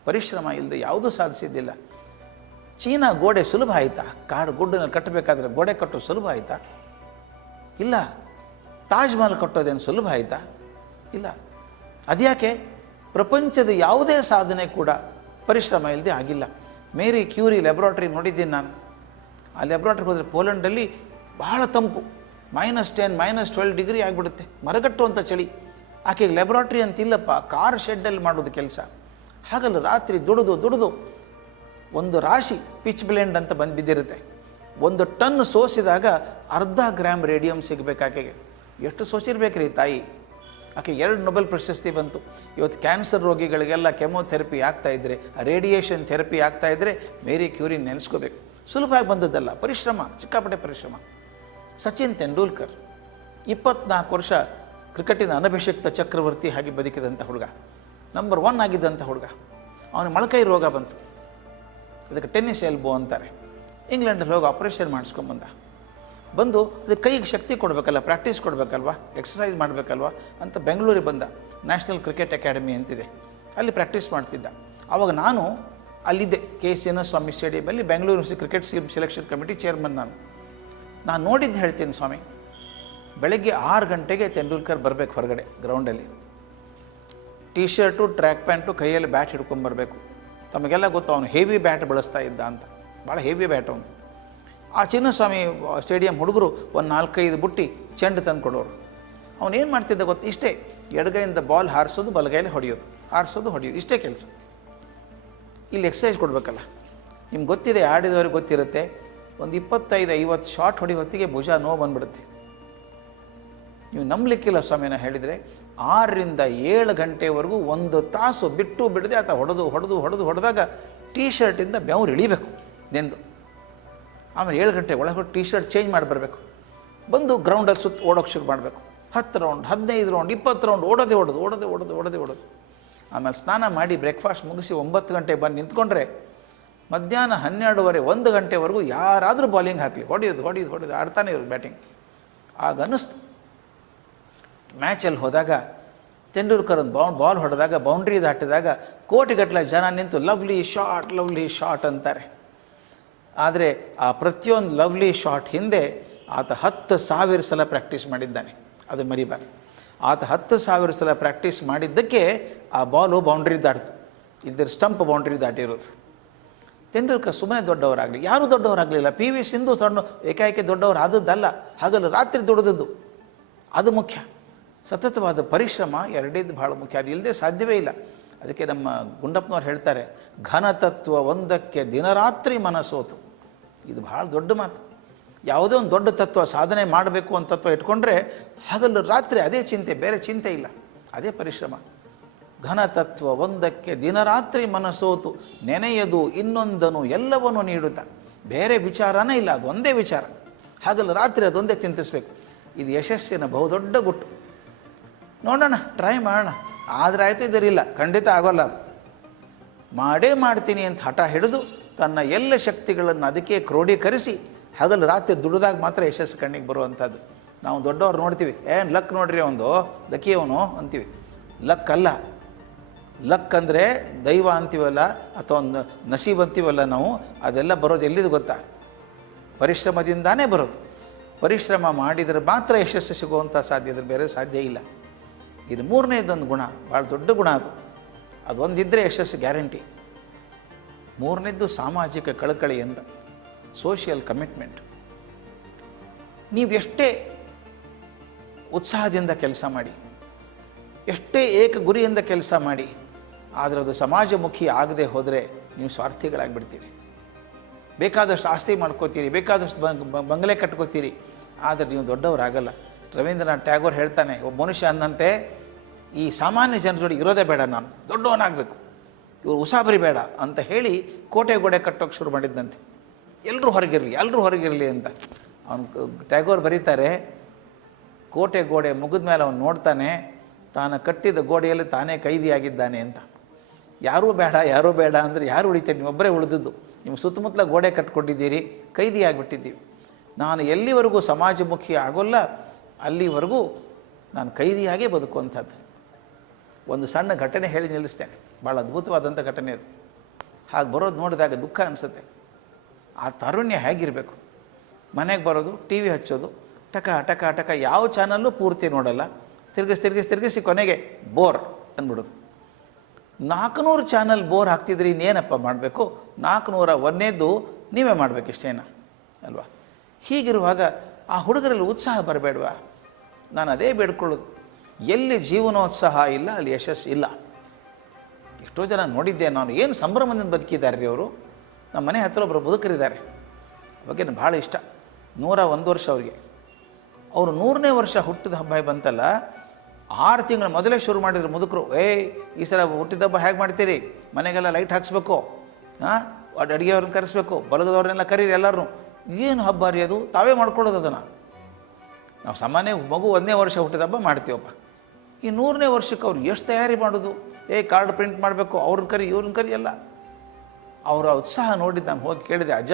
ಪರಿಶ್ರಮ ಇಲ್ಲದೆ ಯಾವುದೂ ಸಾಧಿಸಿದ್ದಿಲ್ಲ. ಚೀನಾ ಗೋಡೆ ಸುಲಭ ಆಯಿತಾ? ಕಾಡು ಗುಡ್ಡನಲ್ಲಿ ಕಟ್ಟಬೇಕಾದ್ರೆ ಗೋಡೆ ಕಟ್ಟೋದು ಸುಲಭ ಆಯಿತಾ? ಇಲ್ಲ. ತಾಜ್ ಮಹಲ್ ಕಟ್ಟೋದೇನು ಸುಲಭ ಆಯಿತಾ? ಇಲ್ಲ. ಅದ್ಯಾಕೆ? ಪ್ರಪಂಚದ ಯಾವುದೇ ಸಾಧನೆ ಕೂಡ ಪರಿಶ್ರಮ ಇಲ್ಲದೆ ಆಗಿಲ್ಲ. ಮೇರಿ ಕ್ಯೂರಿ ಲ್ಯಾಬ್ರಾಟ್ರಿ ನೋಡಿದ್ದೀನಿ ನಾನು. ಆ ಲ್ಯಾಬ್ರಾಟ್ರಿಗೆ ಹೋದರೆ ಪೋಲೆಂಡಲ್ಲಿ ಬಹಳ ತಂಪು, -10 -12 ಡಿಗ್ರಿ ಆಗಿಬಿಡುತ್ತೆ, ಮರಗಟ್ಟುವಂಥ ಚಳಿ. ಆಕೆಗೆ ಲ್ಯಾಬ್ರಾಟ್ರಿ ಅಂತಿಲ್ಲಪ್ಪ, ಕಾರ್ ಶೆಡ್ಡಲ್ಲಿ ಮಾಡೋದು ಕೆಲಸ. ಹಾಗಲ್ಲ, ರಾತ್ರಿ ದುಡಿದು ಒಂದು ರಾಶಿ ಪಿಚ್ ಬ್ಲೆಂಡ್ ಅಂತ ಬಿದ್ದಿರುತ್ತೆ. 1 ಟನ್ ಸೋಸಿದಾಗ 0.5 ಗ್ರಾಮ್ ರೇಡಿಯಂ ಸಿಗಬೇಕು ಆಕೆಗೆ. ಎಷ್ಟು ಸೋಸಿರ್ಬೇಕ್ರಿ ತಾಯಿ. ಆಕೆ 2 ನೊಬೆಲ್ ಪ್ರಶಸ್ತಿ ಬಂತು. ಇವತ್ತು ಕ್ಯಾನ್ಸರ್ ರೋಗಿಗಳಿಗೆಲ್ಲ ಕೆಮೊಥೆರಪಿ ಆಗ್ತಾಯಿದ್ರೆ, ರೇಡಿಯೇಷನ್ ಥೆರಪಿ ಆಗ್ತಾಯಿದ್ರೆ ಮೇರಿ ಕ್ಯೂರಿ ನೆನೆಸ್ಕೋಬೇಕು. ಸುಲಭವಾಗಿ ಬಂದದ್ದಲ್ಲ, ಪರಿಶ್ರಮ, ಸಿಕ್ಕಾಪಟ್ಟೆ ಪರಿಶ್ರಮ. ಸಚಿನ್ ತೆಂಡೂಲ್ಕರ್ 24 ವರ್ಷ ಕ್ರಿಕೆಟಿನ ಅನಭಿಷಿಕ್ತ ಚಕ್ರವರ್ತಿ ಹಾಗೆ ಬದುಕಿದಂಥ ಹುಡುಗ, ನಂಬರ್ 1 ಆಗಿದ್ದಂಥ ಹುಡುಗ. ಅವನಿಗೆ ಮೊಳಕೈ ರೋಗ ಬಂತು, ಅದಕ್ಕೆ ಟೆನ್ನಿಸ್ ಎಲ್ಬೋ ಅಂತಾರೆ. ಇಂಗ್ಲೆಂಡಲ್ಲಿ ಹೋಗಿ ಆಪ್ರೇಷನ್ ಮಾಡಿಸ್ಕೊಂಬಂದ. ಬಂದು ಅದಕ್ಕೆ ಕೈಗೆ ಶಕ್ತಿ ಕೊಡಬೇಕಲ್ಲ, ಪ್ರಾಕ್ಟೀಸ್ ಕೊಡಬೇಕಲ್ವ, ಎಕ್ಸಸೈಸ್ ಮಾಡಬೇಕಲ್ವ ಅಂತ ಬೆಂಗಳೂರಿಗೆ ಬಂದ. ನ್ಯಾಷನಲ್ ಕ್ರಿಕೆಟ್ ಅಕಾಡೆಮಿ ಅಂತಿದೆ, ಅಲ್ಲಿ ಪ್ರಾಕ್ಟೀಸ್ ಮಾಡ್ತಿದ್ದ. ಆವಾಗ ನಾನು ಅಲ್ಲಿದ್ದೆ, KC ಸ್ವಾಮಿ ಸ್ಟೇಡಿಯಮಲ್ಲಿ, Bengaluru cricket selection committee chairman. ನಾನು ನೋಡಿದ್ದು ಹೇಳ್ತೀನಿ ಸ್ವಾಮಿ, ಬೆಳಗ್ಗೆ 6 ಗಂಟೆಗೆ ತೆಂಡೂಲ್ಕರ್ ಬರಬೇಕು ಹೊರಗಡೆ ಗ್ರೌಂಡಲ್ಲಿ, ಟೀ ಶರ್ಟು, ಟ್ರ್ಯಾಕ್ ಪ್ಯಾಂಟು, ಕೈಯಲ್ಲಿ ಬ್ಯಾಟ್ ಹಿಡ್ಕೊಂಬರ್ಬೇಕು. ತಮಗೆಲ್ಲ ಗೊತ್ತು ಅವನು ಹೆವಿ ಬ್ಯಾಟ್ ಬಳಸ್ತಾ ಇದ್ದ ಅಂತ, ಭಾಳ ಹೆವಿ ಬ್ಯಾಟ್ ಅವನು. ಆ ಚಿನ್ನಸ್ವಾಮಿ ಸ್ಟೇಡಿಯಂ ಹುಡುಗರು ಒಂದು 4-5 ಬುಟ್ಟಿ ಚೆಂಡು ತಂದು ಕೊಡೋರು. ಅವನೇನು ಮಾಡ್ತಿದ್ದ ಗೊತ್ತು, ಇಷ್ಟೇ, ಎಡಗೈಯಿಂದ ಬಾಲ್ ಹಾರಿಸೋದು, ಬಲಗೈಯಲ್ಲಿ ಹೊಡೆಯೋದು, ಹಾರಿಸೋದು ಹೊಡೆಯೋದು, ಇಷ್ಟೇ ಕೆಲಸ. ಇಲ್ಲಿ ಎಕ್ಸಸೈಸ್ ಕೊಡಬೇಕಲ್ಲ, ನಿಮ್ಗೆ ಗೊತ್ತಿದೆ, ಆಡಿದವ್ರಿಗೆ ಗೊತ್ತಿರುತ್ತೆ, ಒಂದು 25-50 ಶಾಟ್ ಹೊಡಿ ಹೊತ್ತಿಗೆ ಭುಜ ನೋವು ಬಂದುಬಿಡುತ್ತೆ. ನೀವು ನಂಬಲಿಕ್ಕಿಲ್ಲ ಸ್ವಾಮಿನ ಹೇಳಿದರೆ, 6ರಿಂದ 7 ಗಂಟೆವರೆಗೂ 1 ತಾಸು ಬಿಟ್ಟು ಬಿಡದೆ ಆತ ಹೊಡೆದಾಗ ಟೀ ಶರ್ಟಿಂದ ಬೆವರು ಇಳಿಬೇಕು ನೆಂದು. ಆಮೇಲೆ 7 ಗಂಟೆ ಒಳಗೆ ಟೀ ಶರ್ಟ್ ಚೇಂಜ್ ಮಾಡಿ ಬರಬೇಕು. ಬಂದು ಗ್ರೌಂಡಲ್ಲಿ ಸುತ್ತ ಓಡೋಕ್ಕೆ ಶುರು ಮಾಡಬೇಕು. 10 ರೌಂಡ್, 15 ರೌಂಡ್, 20 ರೌಂಡ್ ಓಡೋದು. ಆಮೇಲೆ ಸ್ನಾನ ಮಾಡಿ ಬ್ರೇಕ್ಫಾಸ್ಟ್ ಮುಗಿಸಿ 9 ಗಂಟೆಗೆ ಬಂದು ನಿಂತ್ಕೊಂಡ್ರೆ ಮಧ್ಯಾಹ್ನ 12:30 1 ಗಂಟೆವರೆಗೂ ಯಾರಾದರೂ ಬಾಲಿಂಗ್ ಹಾಕಲಿ, ಹೊಡೆಯೋದು ಆಡ್ತಾನೆ ಇರೋದು ಬ್ಯಾಟಿಂಗ್. ಆಗ ಅನ್ನಿಸ್ತು, ಮ್ಯಾಚಲ್ಲಿ ಹೋದಾಗ ತೆಂಡೂಲ್ಕರ್ ಒಂದು ಬಾಲ್ ಹೊಡೆದಾಗ, ಬೌಂಡ್ರಿ ದಾಟಿದಾಗ ಕೋಟಿಗಟ್ಟಲೆ ಜನ ನಿಂತು ಲವ್ಲಿ ಶಾಟ್ ಅಂತಾರೆ. ಆದರೆ ಆ ಪ್ರತಿಯೊಂದು ಲವ್ಲಿ ಶಾಟ್ ಹಿಂದೆ ಆತ 10,000 ಸಲ ಪ್ರಾಕ್ಟೀಸ್ ಮಾಡಿದ್ದಾನೆ, ಅದು ಮರಿಬಾರ್ದು. ಆತ 10,000 ಸಲ ಪ್ರಾಕ್ಟೀಸ್ ಮಾಡಿದ್ದಕ್ಕೆ ಆ ಬಾಲು ಬೌಂಡ್ರಿ ದಾಟ್ತು, ಇದ್ರ ಸ್ಟಂಪ್ ಬೌಂಡ್ರಿ ದಾಟಿರೋದು. ತೆಂಡೂಲ್ಕರ್ ಸುಮ್ಮನೆ ದೊಡ್ಡವರಾಗಲಿ, ಯಾರೂ ದೊಡ್ಡವರಾಗಲಿಲ್ಲ. PV ಸಿಂಧು ಸಣ್ಣ ಏಕಾಏಕಿ ದೊಡ್ಡವರು ಆದದ್ದಲ್ಲ, ಹಗಲು ರಾತ್ರಿ ದುಡಿದದ್ದು ಅದು ಮುಖ್ಯ. ಸತತವಾದ ಪರಿಶ್ರಮ ಎರಡೇದು ಭಾಳ ಮುಖ್ಯ, ಅದು ಇಲ್ಲದೆ ಸಾಧ್ಯವೇ ಇಲ್ಲ. ಅದಕ್ಕೆ ನಮ್ಮ ಗುಂಡಪ್ಪನವ್ರು ಹೇಳ್ತಾರೆ, ಘನತತ್ವ ಒಂದಕ್ಕೆ ದಿನರಾತ್ರಿ ಮನಸೋತು. ಇದು ಭಾಳ ದೊಡ್ಡ ಮಾತು. ಯಾವುದೇ ಒಂದು ದೊಡ್ಡ ತತ್ವ ಸಾಧನೆ ಮಾಡಬೇಕು ಅಂತ ತತ್ವ ಇಟ್ಕೊಂಡ್ರೆ ಹಗಲು ರಾತ್ರಿ ಅದೇ ಚಿಂತೆ, ಬೇರೆ ಚಿಂತೆ ಇಲ್ಲ, ಅದೇ ಪರಿಶ್ರಮ. ಘನತತ್ವ ಒಂದಕ್ಕೆ ದಿನರಾತ್ರಿ ಮನಸೋತು, ನೆನೆಯದು ಇನ್ನೊಂದನು ಎಲ್ಲವನ್ನೂ ನೀಡುತ್ತಾ. ಬೇರೆ ವಿಚಾರನೇ ಇಲ್ಲ, ಅದು ಒಂದೇ ವಿಚಾರ, ಹಗಲು ರಾತ್ರಿ ಅದೊಂದೇ ಚಿಂತಿಸಬೇಕು. ಇದು ಯಶಸ್ಸಿನ ಬಹುದೊಡ್ಡ ಗುಟ್ಟು. ನೋಡೋಣ, ಟ್ರೈ ಮಾಡೋಣ, ಆದರೆ ಆಯಿತು, ಇದರಿಲ್ಲ, ಖಂಡಿತ ಆಗೋಲ್ಲ. ಅದು ಮಾಡೇ ಮಾಡ್ತೀನಿ ಅಂತ ಹಠ ಹಿಡಿದು ತನ್ನ ಎಲ್ಲ ಶಕ್ತಿಗಳನ್ನು ಅದಕ್ಕೆ ಕ್ರೋಢೀಕರಿಸಿ ಹಗಲು ರಾತ್ರಿ ದುಡಿದಾಗ ಮಾತ್ರ ಯಶಸ್ಸು ಕಣ್ಣಿಗೆ ಬರುವಂಥದ್ದು. ನಾವು ದೊಡ್ಡವ್ರು ನೋಡ್ತೀವಿ, ಏನು ಲಕ್ ನೋಡ್ರಿ ಅವನು ಲಕ್ಕಿ ಅವನು ಅಂತೀವಿ. ಲಕ್ ಅಲ್ಲ, ಲಕ್ ಅಂದರೆ ದೈವ ಅಂತೀವಲ್ಲ, ಅಥವಾ ಒಂದು ನಸೀಬ್ ಅಂತೀವಲ್ಲ ನಾವು, ಅದೆಲ್ಲ ಬರೋದು ಎಲ್ಲಿದು ಗೊತ್ತಾ? ಪರಿಶ್ರಮದಿಂದಾನೇ ಬರೋದು. ಪರಿಶ್ರಮ ಮಾಡಿದರೆ ಮಾತ್ರ ಯಶಸ್ಸು ಸಿಗುವಂಥ ಸಾಧ್ಯ, ಇದ್ರೆ ಬೇರೆ ಸಾಧ್ಯ ಇಲ್ಲ. ಇದು 3ನೇದೊಂದು ಗುಣ, ಭಾಳ ದೊಡ್ಡ ಗುಣ ಅದು. ಅದೊಂದಿದ್ದರೆ ಯಶಸ್ಸು ಗ್ಯಾರಂಟಿ. 3ನೇದ್ದು ಸಾಮಾಜಿಕ ಕಳಕಳಿಯಿಂದ, ಸೋಷಿಯಲ್ ಕಮಿಟ್ಮೆಂಟ್. ನೀವು ಎಷ್ಟೇ ಉತ್ಸಾಹದಿಂದ ಕೆಲಸ ಮಾಡಿ, ಎಷ್ಟೇ ಏಕ ಗುರಿಯಿಂದ ಕೆಲಸ ಮಾಡಿ, ಆದರೆ ಅದು ಸಮಾಜಮುಖಿ ಆಗದೆ ಹೋದರೆ ನೀವು ಸ್ವಾರ್ಥಿಗಳಾಗಿಬಿಡ್ತೀರಿ. ಬೇಕಾದಷ್ಟು ಆಸ್ತಿ ಮಾಡ್ಕೋತೀರಿ, ಬೇಕಾದಷ್ಟು ಬಂಗಲೆ ಕಟ್ಕೋತೀರಿ, ಆದರೆ ನೀವು ದೊಡ್ಡವರಾಗಲ್ಲ. ರವೀಂದ್ರನಾಥ್ ಟ್ಯಾಗೋರ್ ಹೇಳ್ತಾನೆ, ಒಬ್ಬ ಮನುಷ್ಯ ಅಂದಂತೆ ಈ ಸಾಮಾನ್ಯ ಜನರೊಳಗೆ ಇರೋದೇ ಬೇಡ, ನಾನು ದೊಡ್ಡವನಾಗಬೇಕು, ಇವರು ಉಸಾಬರಿ ಬೇಡ ಅಂತ ಹೇಳಿ ಕೋಟೆ ಗೋಡೆ ಕಟ್ಟೋಕ್ಕೆ ಶುರು ಮಾಡಿದ್ದಂತೆ. ಎಲ್ಲರೂ ಹೊರಗಿರಲಿ ಅಂತ. ಅವನು ಟ್ಯಾಗೋರ್ ಬರೀತಾರೆ, ಕೋಟೆ ಗೋಡೆ ಮುಗಿದ ಮೇಲೆ ಅವನು ನೋಡ್ತಾನೆ, ತಾನು ಕಟ್ಟಿದ ಗೋಡೆಯಲ್ಲಿ ತಾನೇ ಕೈದಿಯಾಗಿದ್ದಾನೆ ಅಂತ. ಯಾರೂ ಬೇಡ ಅಂದರೆ ಯಾರು ಉಳಿತಾರೆ? ನೀವೊಬ್ಬರೇ ಉಳಿದದ್ದು. ನೀವು ಸುತ್ತಮುತ್ತಲ ಗೋಡೆ ಕಟ್ಕೊಂಡಿದ್ದೀರಿ, ಕೈದಿಯಾಗಿಬಿಟ್ಟಿದ್ದೀವಿ. ನಾನು ಎಲ್ಲಿವರೆಗೂ ಸಮಾಜಮುಖಿ ಆಗೋಲ್ಲ ಅಲ್ಲಿವರೆಗೂ ನಾನು ಕೈದಿಯಾಗೇ ಬದುಕುವಂಥದ್ದು. ಒಂದು ಸಣ್ಣ ಘಟನೆ ಹೇಳಿ ನಿಲ್ಲಿಸ್ತೇನೆ, ಭಾಳ ಅದ್ಭುತವಾದಂಥ ಘಟನೆ ಅದು. ಹಾಗೆ ಬರೋದು ನೋಡಿದಾಗ ದುಃಖ ಅನಿಸುತ್ತೆ. ಆ ತಾರುಣ್ಯ ಹೇಗಿರಬೇಕು? ಮನೆಗೆ ಬರೋದು, TV ಹಚ್ಚೋದು, ಟಕ ಯಾವ ಚಾನಲ್ಲು ಪೂರ್ತಿ ನೋಡಲ್ಲ, ತಿರುಗಿಸಿ ಕೊನೆಗೆ ಬೋರ್ ಅಂದ್ಬಿಡೋದು. 400 ಚಾನಲ್ ಬೋರ್ ಹಾಕ್ತಿದ್ರಿ, ಇನ್ನೇನಪ್ಪ ಮಾಡಬೇಕು? 401ನೇದ್ದು ನೀವೇ ಮಾಡಬೇಕು, ಇಷ್ಟೇನ ಅಲ್ವಾ? ಹೀಗಿರುವಾಗ ಆ ಹುಡುಗರಲ್ಲಿ ಉತ್ಸಾಹ ಬರಬೇಡವಾ? ನಾನು ಅದೇ ಬೇಡ್ಕೊಳ್ಳೋದು. ಎಲ್ಲಿ ಜೀವನೋತ್ಸಾಹ ಇಲ್ಲ ಅಲ್ಲಿ ಯಶಸ್ಸು ಇಲ್ಲ. ಎಷ್ಟೋ ಜನ ನೋಡಿದ್ದೆ ನಾನು, ಏನು ಸಂಭ್ರಮದಿಂದ ಬದುಕಿದ್ದಾರೆ ರೀ ಅವರು. ನಮ್ಮ ಮನೆ ಹತ್ತಿರ ಒಬ್ಬರು ಬದುಕರಿದ್ದಾರೆ, ಬಗ್ಗೆ ನನಗೆ ಭಾಳ ಇಷ್ಟ. 101 ವರ್ಷ ಅವರಿಗೆ. ಅವರು 100ನೇ ವರ್ಷ ಹುಟ್ಟಿದ ಹಬ್ಬ ಬಂತಲ್ಲ, 6 ತಿಂಗಳ ಮೊದಲೇ ಶುರು ಮಾಡಿದ್ರು ಮುದುಕರು. ಈ ಸಲ ಹುಟ್ಟಿದ ಹಬ್ಬ ಹೇಗೆ ಮಾಡ್ತೀರಿ? ಮನೆಗೆಲ್ಲ ಲೈಟ್ ಹಾಕ್ಸ್ಬೇಕು, ಅಡುಗೆಯವ್ರನ್ನ ಕರೆಸ್ಬೇಕು, ಬಲಗದವ್ರನ್ನೆಲ್ಲ ಕರೀರಿ ಎಲ್ಲರೂ. ಏನು ಹಬ್ಬ ರೀ ಅದು? ತಾವೇ ಮಾಡ್ಕೊಳ್ಳೋದು ಅದನ್ನು. ನಾವು ಸಾಮಾನ್ಯ ಮಗು 1ನೇ ವರ್ಷ ಹುಟ್ಟಿದ ಹಬ್ಬ ಮಾಡ್ತೀವಪ್ಪ, ಈ 100ನೇ ವರ್ಷಕ್ಕೆ ಅವ್ರು ಎಷ್ಟು ತಯಾರಿ ಮಾಡೋದು, ಕಾರ್ಡ್ ಪ್ರಿಂಟ್ ಮಾಡಬೇಕು, ಅವ್ರನ್ನ ಕರಿ ಇವ್ರನ್ನ ಕರಿ ಎಲ್ಲ. ಅವರ ಉತ್ಸಾಹ ನೋಡಿದ್ದು ನಾನು ಹೋಗಿ ಕೇಳಿದೆ, ಅಜ್ಜ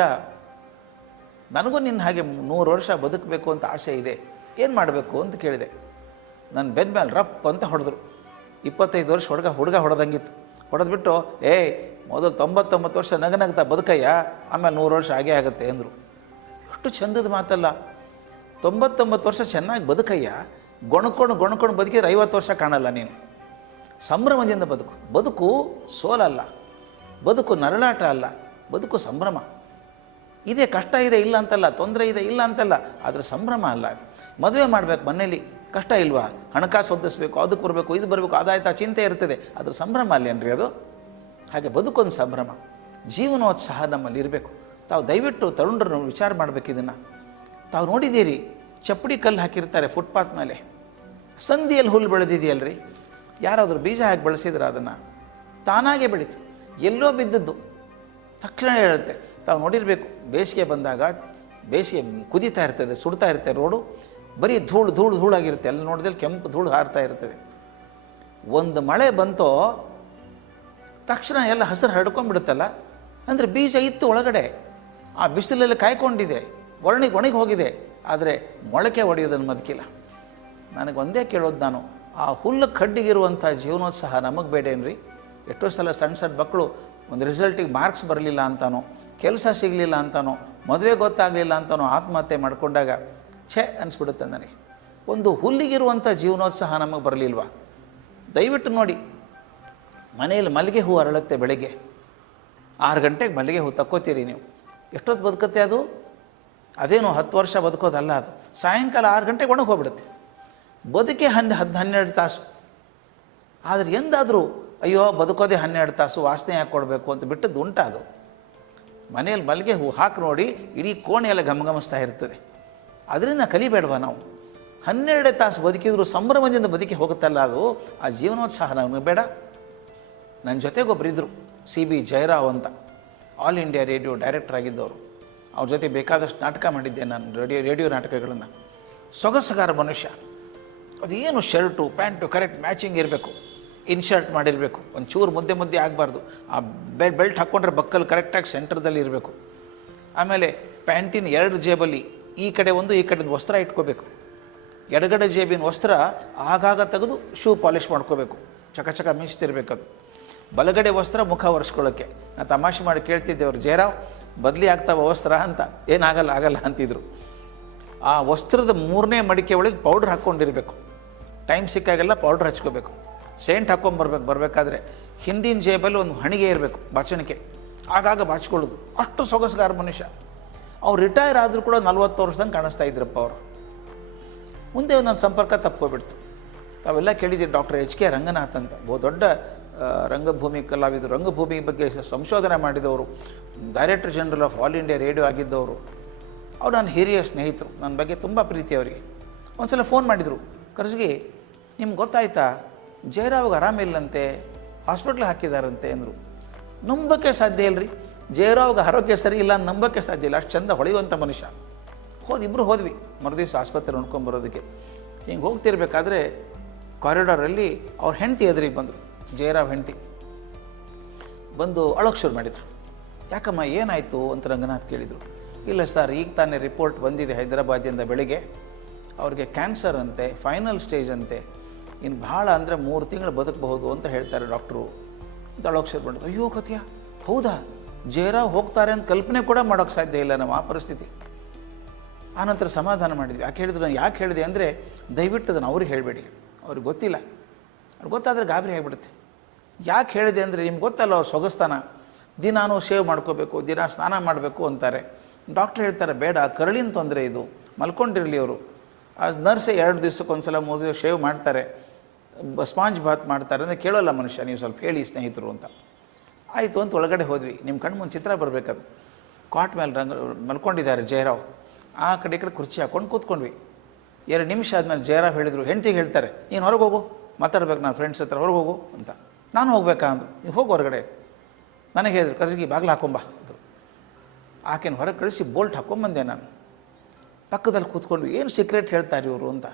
ನನಗೂ ನಿನ್ನ ಹಾಗೆ 100 ವರ್ಷ ಬದುಕಬೇಕು ಅಂತ ಆಸೆ ಇದೆ, ಏನು ಮಾಡಬೇಕು ಅಂತ ಕೇಳಿದೆ. ನನ್ನ ಬೆನ್ನ ಮೇಲೆ ರಪ್ ಅಂತ ಹೊಡೆದ್ರು. 25 ವರ್ಷ ಹುಡುಗ ಹೊಡೆದಂಗಿತ್ತು. ಹೊಡೆದ್ಬಿಟ್ಟು ಮೊದಲು 99 ವರ್ಷ ನಗನಗ್ತಾ ಬದುಕಯ್ಯ, ಆಮೇಲೆ 100 ವರ್ಷ ಹಾಗೇ ಆಗುತ್ತೆ ಅಂದರು. ಎಷ್ಟು ಚಂದದ ಮಾತಲ್ಲ. 99 ವರ್ಷ ಚೆನ್ನಾಗಿ ಬದುಕಯ್ಯ, ಗೊಣ್ಕೊಂಡು ಬದುಕಿದ್ರೆ 50 ವರ್ಷ ಕಾಣಲ್ಲ ನೀನು. ಸಂಭ್ರಮದಿಂದ ಬದುಕು ಸೋಲಲ್ಲ, ಬದುಕು ನರಳಾಟ ಅಲ್ಲ, ಬದುಕು ಸಂಭ್ರಮ. ಇದೆ, ಕಷ್ಟ ಇದೆ ಇಲ್ಲ ಅಂತಲ್ಲ, ತೊಂದರೆ ಇದೆ ಇಲ್ಲ ಅಂತಲ್ಲ, ಆದರೆ ಸಂಭ್ರಮ ಅಲ್ಲ. ಮದುವೆ ಮಾಡಬೇಕು, ಮನೇಲಿ ಕಷ್ಟ ಇಲ್ವಾ, ಹಣಕಾಸು ಹೊಂದಿಸ್ಬೇಕು, ಅದಕ್ಕೆ ಬರಬೇಕು, ಇದು ಬರಬೇಕು, ಅದಾಯ್ತಾ ಚಿಂತೆ ಇರ್ತದೆ, ಅದ್ರ ಸಂಭ್ರಮ ಅಲ್ಲೇನ್ರಿ ಅದು. ಹಾಗೆ ಬದುಕೊಂದು ಸಂಭ್ರಮ, ಜೀವನೋತ್ಸಾಹ ನಮ್ಮಲ್ಲಿ ಇರಬೇಕು. ತಾವು ದಯವಿಟ್ಟು ತರುಣರನ್ನು ವಿಚಾರ ಮಾಡಬೇಕು. ಇದನ್ನು ತಾವು ನೋಡಿದ್ದೀರಿ, ಚಪ್ಪಡಿ ಕಲ್ಲು ಹಾಕಿರ್ತಾರೆ ಫುಟ್ಪಾತ್ ಮೇಲೆ, ಸಂದಿಯಲ್ಲಿ ಹುಲ್ಲು ಬೆಳೆದಿದೆಯಲ್ರಿ, ಯಾರಾದರೂ ಬೀಜ ಹಾಕಿ ಬೆಳೆಸಿದ್ರೆ ಅದನ್ನು ತಾನಾಗೇ ಬೆಳೀತು, ಎಲ್ಲೋ ಬಿದ್ದದ್ದು ತಕ್ಷಣ ಹೇಳುತ್ತೆ. ತಾವು ನೋಡಿರಬೇಕು, ಬೇಸಿಗೆ ಬಂದಾಗ ಬೇಸಿಗೆ ಕುದೀತಾ ಇರ್ತದೆ, ಸುಡ್ತಾ ಇರ್ತದೆ ರೋಡು, ಬರೀ ಧೂಳಾಗಿರುತ್ತೆ, ಅಲ್ಲಿ ನೋಡಿದಲ್ಲಿ ಕೆಂಪು ಧೂಳು ಹಾರ್ತಾ ಇರ್ತದೆ. ಒಂದು ಮಳೆ ಬಂತೋ ತಕ್ಷಣ ಎಲ್ಲ ಹಸಿರು ಹರಡ್ಕೊಂಡ್ಬಿಡುತ್ತಲ್ಲ, ಅಂದರೆ ಬೀಜ ಇತ್ತು ಒಳಗಡೆ, ಆ ಬಿಸಿಲಲ್ಲಿ ಕಾಯ್ಕೊಂಡಿದೆ, ಒಣಗಿ ಹೋಗಿದೆ, ಆದರೆ ಮೊಳಕೆ ಹೊಡೆಯೋದನ್ನು ಬದುಕಿಲ್ಲ. ನನಗೆ ಒಂದೇ ಕೇಳೋದು ನಾನು, ಆ ಹುಲ್ಲು ಕಡ್ಡಿಗಿರುವಂಥ ಜೀವನೋತ್ಸಾಹ ನಮಗೆ ಬೇಡೇನ್ರಿ? ಎಷ್ಟೋ ಸಲ ಸಣ್ಣ ಮಕ್ಕಳು ಒಂದು ರಿಸಲ್ಟಿಗೆ ಮಾರ್ಕ್ಸ್ ಬರಲಿಲ್ಲ ಅಂತಾನೋ, ಕೆಲಸ ಸಿಗಲಿಲ್ಲ ಅಂತಾನೋ, ಮದುವೆ ಗೊತ್ತಾಗಲಿಲ್ಲ ಅಂತಾನೋ ಆತ್ಮಹತ್ಯೆ ಮಾಡಿಕೊಂಡಾಗ ಅನಿಸ್ಬಿಡುತ್ತೆ ನನಗೆ. ಒಂದು ಹುಲ್ಲಿಗಿರುವಂಥ ಜೀವನೋತ್ಸಾಹ ನಮಗೆ ಬರಲಿಲ್ವಾ? ದಯವಿಟ್ಟು ನೋಡಿ, ಮನೆಯಲ್ಲಿ ಮಲ್ಲಿಗೆ ಹೂ ಅರಳುತ್ತೆ, ಬೆಳಗ್ಗೆ 6 ಗಂಟೆಗೆ ಮಲ್ಲಿಗೆ ಹೂ ತಕ್ಕೋತೀರಿ ನೀವು, ಎಷ್ಟೊತ್ತು ಬದುಕುತ್ತೆ ಅದು? ಅದೇನು 10 ವರ್ಷ ಬದುಕೋದಲ್ಲ ಅದು. ಸಾಯಂಕಾಲ 6 ಗಂಟೆಗೆ ಒಣಗಿ ಹೋಗ್ಬಿಡುತ್ತೆ. ಬದುಕೆ 12 ತಾಸು. ಆದರೆ ಎಂದಾದರೂ ಅಯ್ಯೋ ಬದುಕೋದೇ 12 ತಾಸು, ವಾಸನೆ ಯಾಕೆ ಕೊಡಬೇಕು ಅಂತ ಬಿಟ್ಟದ್ದು ಉಂಟಾ? ಅದು ಮನೆಯಲ್ಲಿ ಮಲ್ಲಿಗೆ ಹೂ ಹಾಕಿ ನೋಡಿ, ಇಡೀ ಕೋಣೆಯೆಲ್ಲ ಘಮಘಮಿಸ್ತಾ ಇರ್ತದೆ. ಅದರಿಂದ ಕಲಿಬೇಡವಾ ನಾವು? 12 ತಾಸು ಬದುಕಿದ್ರು ಸಂಭ್ರಮದಿಂದ ಬದುಕಿ ಹೋಗುತ್ತಲ್ಲ ಅದು, ಆ ಜೀವನೋತ್ಸಾಹ ನಮಗೆ ಬೇಡ? ನನ್ನ ಜೊತೆಗೊಬ್ಬರಿದ್ದರು, CB ಜಯರಾವ್ ಅಂತ, ಆಲ್ ಇಂಡಿಯಾ ರೇಡಿಯೋ ಡೈರೆಕ್ಟರ್ ಆಗಿದ್ದವರು. ಅವ್ರ ಜೊತೆ ಬೇಕಾದಷ್ಟು ನಾಟಕ ಮಾಡಿದ್ದೆ ನಾನು, ರೇಡಿಯೋ ನಾಟಕಗಳನ್ನು. ಸೊಗಸುಗಾರ ಮನುಷ್ಯ. ಅದೇನು ಶರ್ಟು ಪ್ಯಾಂಟು ಕರೆಕ್ಟ್ ಮ್ಯಾಚಿಂಗ್ ಇರಬೇಕು, ಇನ್ಶರ್ಟ್ ಮಾಡಿರಬೇಕು, ಒಂಚೂರು ಮುದ್ದೆ ಆಗಬಾರ್ದು, ಆ ಬೆಲ್ಟ್ ಹಾಕ್ಕೊಂಡ್ರೆ ಬಕ್ಕಲ್ ಕರೆಕ್ಟಾಗಿ ಸೆಂಟ್ರದಲ್ಲಿ ಇರಬೇಕು. ಆಮೇಲೆ ಪ್ಯಾಂಟಿನ 2 ಜೇಬಲ್ಲಿ ಈ ಕಡೆ ಒಂದು ಈ ಕಡೆದು ವಸ್ತ್ರ ಇಟ್ಕೋಬೇಕು. ಎಡಗಡೆ ಜೇಬಿನ ವಸ್ತ್ರ ಆಗಾಗ ತೆಗೆದು ಶೂ ಪಾಲಿಷ್ ಮಾಡ್ಕೋಬೇಕು, ಚಕ ಮಿಂಚ್ತಿರ್ಬೇಕದು. ಬಲಗಡೆ ವಸ್ತ್ರ ಮುಖ ಒರೆಸ್ಕೊಳ್ಳೋಕ್ಕೆ. ನಾನು ತಮಾಷೆ ಮಾಡಿ ಕೇಳ್ತಿದ್ದೆವ್ರು, ಜಯರಾವ್ ಬದಲಿ ಆಗ್ತಾವ ವಸ್ತ್ರ ಅಂತ. ಆಗಲ್ಲ ಅಂತಿದ್ರು. ಆ ವಸ್ತ್ರದ 3ನೇ ಮಡಿಕೆ ಒಳಗೆ ಪೌಡ್ರ್ ಹಾಕ್ಕೊಂಡಿರಬೇಕು. ಟೈಮ್ ಸಿಕ್ಕಾಗೆಲ್ಲ ಪೌಡ್ರ್ ಹಚ್ಕೋಬೇಕು. ಸೆಂಟ್ ಬರಬೇಕಾದ್ರೆ ಹಿಂದಿನ ಜೇಬಲ್ಲಿ ಒಂದು ಹಣಿಗೆ ಇರಬೇಕು, ಬಾಚಣಿಕೆ, ಆಗಾಗ ಬಾಚ್ಕೊಳ್ಳೋದು. ಅಷ್ಟು ಸೊಗಸುಗಾರ ಮನುಷ್ಯ. ಅವ್ರು ರಿಟೈರ್ ಆದರೂ ಕೂಡ 40 ವರ್ಷದಂಗೆ ಕಾಣಿಸ್ತಾ ಇದ್ರಪ್ಪ ಅವರು. ಮುಂದೆ ನನ್ನ ಸಂಪರ್ಕ ತಪ್ಪಿಬಿಡ್ತು. ತಾವೆಲ್ಲ ಕೇಳಿದ್ದೀರಿ, ಡಾಕ್ಟರ್ HK ರಂಗನಾಥ್ ಅಂತ, ದೊಡ್ಡ ರಂಗಭೂಮಿ ಕಲಾವಿದರು, ರಂಗಭೂಮಿ ಬಗ್ಗೆ ಸಂಶೋಧನೆ ಮಾಡಿದವರು, director general of all India radio ಆಗಿದ್ದವರು. ಅವ್ರು ನನ್ನ ಹಿರಿಯ ಸ್ನೇಹಿತರು, ನನ್ನ ಬಗ್ಗೆ ತುಂಬ ಪ್ರೀತಿ ಅವರಿಗೆ. ಒಂದು ಸಲ ಫೋನ್ ಮಾಡಿದರು, ಕರ್ಜಿಗೆ ನಿಮ್ಗೆ ಗೊತ್ತಾಯ್ತಾ ಜಯರಾವ್ಗೆ ಆರಾಮಿಲ್ಲಂತೆ, ಹಾಸ್ಪಿಟ್ಲ್ ಹಾಕಿದಾರಂತೆ ಅಂದರು. ನಂಬಕ್ಕೆ ಸಾಧ್ಯ ಇಲ್ಲರಿ, ಜಯರಾವ್ಗೆ ಆರೋಗ್ಯ ಸರಿ ಇಲ್ಲ ಅಂತ ನಂಬಕ್ಕೆ ಸಾಧ್ಯ ಇಲ್ಲ. ಅಷ್ಟು ಚಂದ ಹೊಳೆಯುವಂಥ ಮನುಷ್ಯ. ಇಬ್ಬರು ಹೋದ್ವಿ ಮರುದಿವಸ ಆಸ್ಪತ್ರೆ ನೋಡ್ಕೊಂಬರೋದಕ್ಕೆ. ಹಿಂಗೆ ಹೋಗ್ತಿರ್ಬೇಕಾದ್ರೆ ಕಾರಿಡಾರಲ್ಲಿ ಅವ್ರ ಹೆಂಡತಿ ಎದುರಿಗೆ ಬಂದರು, ಜಯರಾವ್ ಹೆಂಡತಿ ಬಂದು ಅಳೋಕ್ಕೆ ಶುರು ಮಾಡಿದರು. ಯಾಕಮ್ಮ ಏನಾಯಿತು ಅಂತ ರಂಗನಾಥ್ ಕೇಳಿದರು. ಇಲ್ಲ ಸರ್, ಈಗ ತಾನೇ ರಿಪೋರ್ಟ್ ಬಂದಿದೆ ಹೈದರಾಬಾದಿಂದ ಬೆಳಿಗ್ಗೆ, ಅವ್ರಿಗೆ ಕ್ಯಾನ್ಸರ್ ಅಂತೆ, ಫೈನಲ್ ಸ್ಟೇಜ್ ಅಂತೆ, ಇನ್ನು ಭಾಳ ಅಂದರೆ 3 ತಿಂಗಳು ಬದುಕಬಹುದು ಅಂತ ಹೇಳ್ತಾರೆ ಡಾಕ್ಟ್ರು ಅಂತ ಅಳೋಕ್ಕೆ ಶುರು ಮಾಡಿದ್ರು. ಅಯ್ಯೋ ಕಥೆಯ, ಹೌದಾ? ಜಯರಾವ್ ಹೋಗ್ತಾರೆ ಅಂತ ಕಲ್ಪನೆ ಕೂಡ ಮಾಡೋಕ್ಕೆ ಸಾಧ್ಯ ಇಲ್ಲ ನಾವು ಆ ಪರಿಸ್ಥಿತಿ. ಆನಂತರ ಸಮಾಧಾನ ಮಾಡಿದ್ವಿ. ಯಾಕೆ ಹೇಳಿದ್ರು? ನಾನು ಯಾಕೆ ಹೇಳಿದೆ ಅಂದರೆ, ದಯವಿಟ್ಟು ಅದನ್ನು ಅವ್ರಿಗೆ ಹೇಳಬೇಡಿ, ಅವ್ರಿಗೆ ಗೊತ್ತಿಲ್ಲ. ಅವ್ರಿಗೆ ಗೊತ್ತಾದರೆ ಗಾಬರಿ ಆಗಿಬಿಡುತ್ತೆ. ಯಾಕೆ ಹೇಳಿದೆ ಅಂದರೆ, ನಿಮ್ಗೆ ಗೊತ್ತಲ್ಲ ಅವ್ರು ಸೊಗಸ್ತಾನ, ದಿನಾನು ಶೇವ್ ಮಾಡ್ಕೋಬೇಕು, ದಿನ ಸ್ನಾನ ಮಾಡಬೇಕು ಅಂತಾರೆ. ಡಾಕ್ಟ್ರ್ ಹೇಳ್ತಾರೆ ಬೇಡ, ಕರಳಿನ ತೊಂದರೆ ಇದು, ಮಲ್ಕೊಂಡಿರಲಿ ಅವರು. ಆ ನರ್ಸೆ 2 ದಿವಸಕ್ಕೊಂದ್ಸಲ 3 ದಿವಸ ಶೇವ್ ಮಾಡ್ತಾರೆ, ಸ್ಪಾಂಜ್ ಬಾತ್ ಮಾಡ್ತಾರೆ ಅಂದರೆ ಕೇಳೋಲ್ಲ ಮನುಷ್ಯ. ನೀವು ಸ್ವಲ್ಪ ಹೇಳಿ ಸ್ನೇಹಿತರು ಅಂತ. ಆಯಿತು ಅಂತ ಒಳಗಡೆ ಹೋದ್ವಿ. ನಿಮ್ಮ ಕಣ್ಣು ಮುಂದೆ ಚಿತ್ರ ಬರಬೇಕದು. ಕಾಟ್ ಮೇಲೆ ಮಲ್ಕೊಂಡಿದ್ದಾರೆ ಜಯರಾವ್. ಆ ಕಡೆ ಈ ಕಡೆ ಕುರ್ಚಿ ಹಾಕ್ಕೊಂಡು ಕೂತ್ಕೊಂಡ್ವಿ. 2 ನಿಮಿಷ ಆದಮೇಲೆ ಜಯರಾವ್ ಹೇಳಿದರು, ಹೆಂಡ್ತಿಗೆ ಹೇಳ್ತಾರೆ, ನೀನು ಹೊರಗೆ ಹೋಗು, ಮಾತಾಡ್ಬೇಕು ನಾನು ಫ್ರೆಂಡ್ಸ್ ಹತ್ರ, ಹೊರಗೆ ಹೋಗು ಅಂತ. ನಾನು ಹೋಗ್ಬೇಕಾ ಅಂದರು. ನೀವು ಹೋಗು ಹೊರಗಡೆ. ನನಗೆ ಹೇಳಿದ್ರು, ಕರ್ಜಿಗೆ ಬಾಗಿಲು ಹಾಕೊಂಬ ಅಂದರು. ಆಕೆನ ಹೊರಗೆ ಕಳಿಸಿ ಬೋಲ್ಟ್ ಹಾಕ್ಕೊಂಬಂದೆ ನಾನು. ಪಕ್ಕದಲ್ಲಿ ಕೂತ್ಕೊಂಡು ಏನು ಸೀಕ್ರೆಟ್ ಹೇಳ್ತಾರೆ ಇವರು ಅಂತ.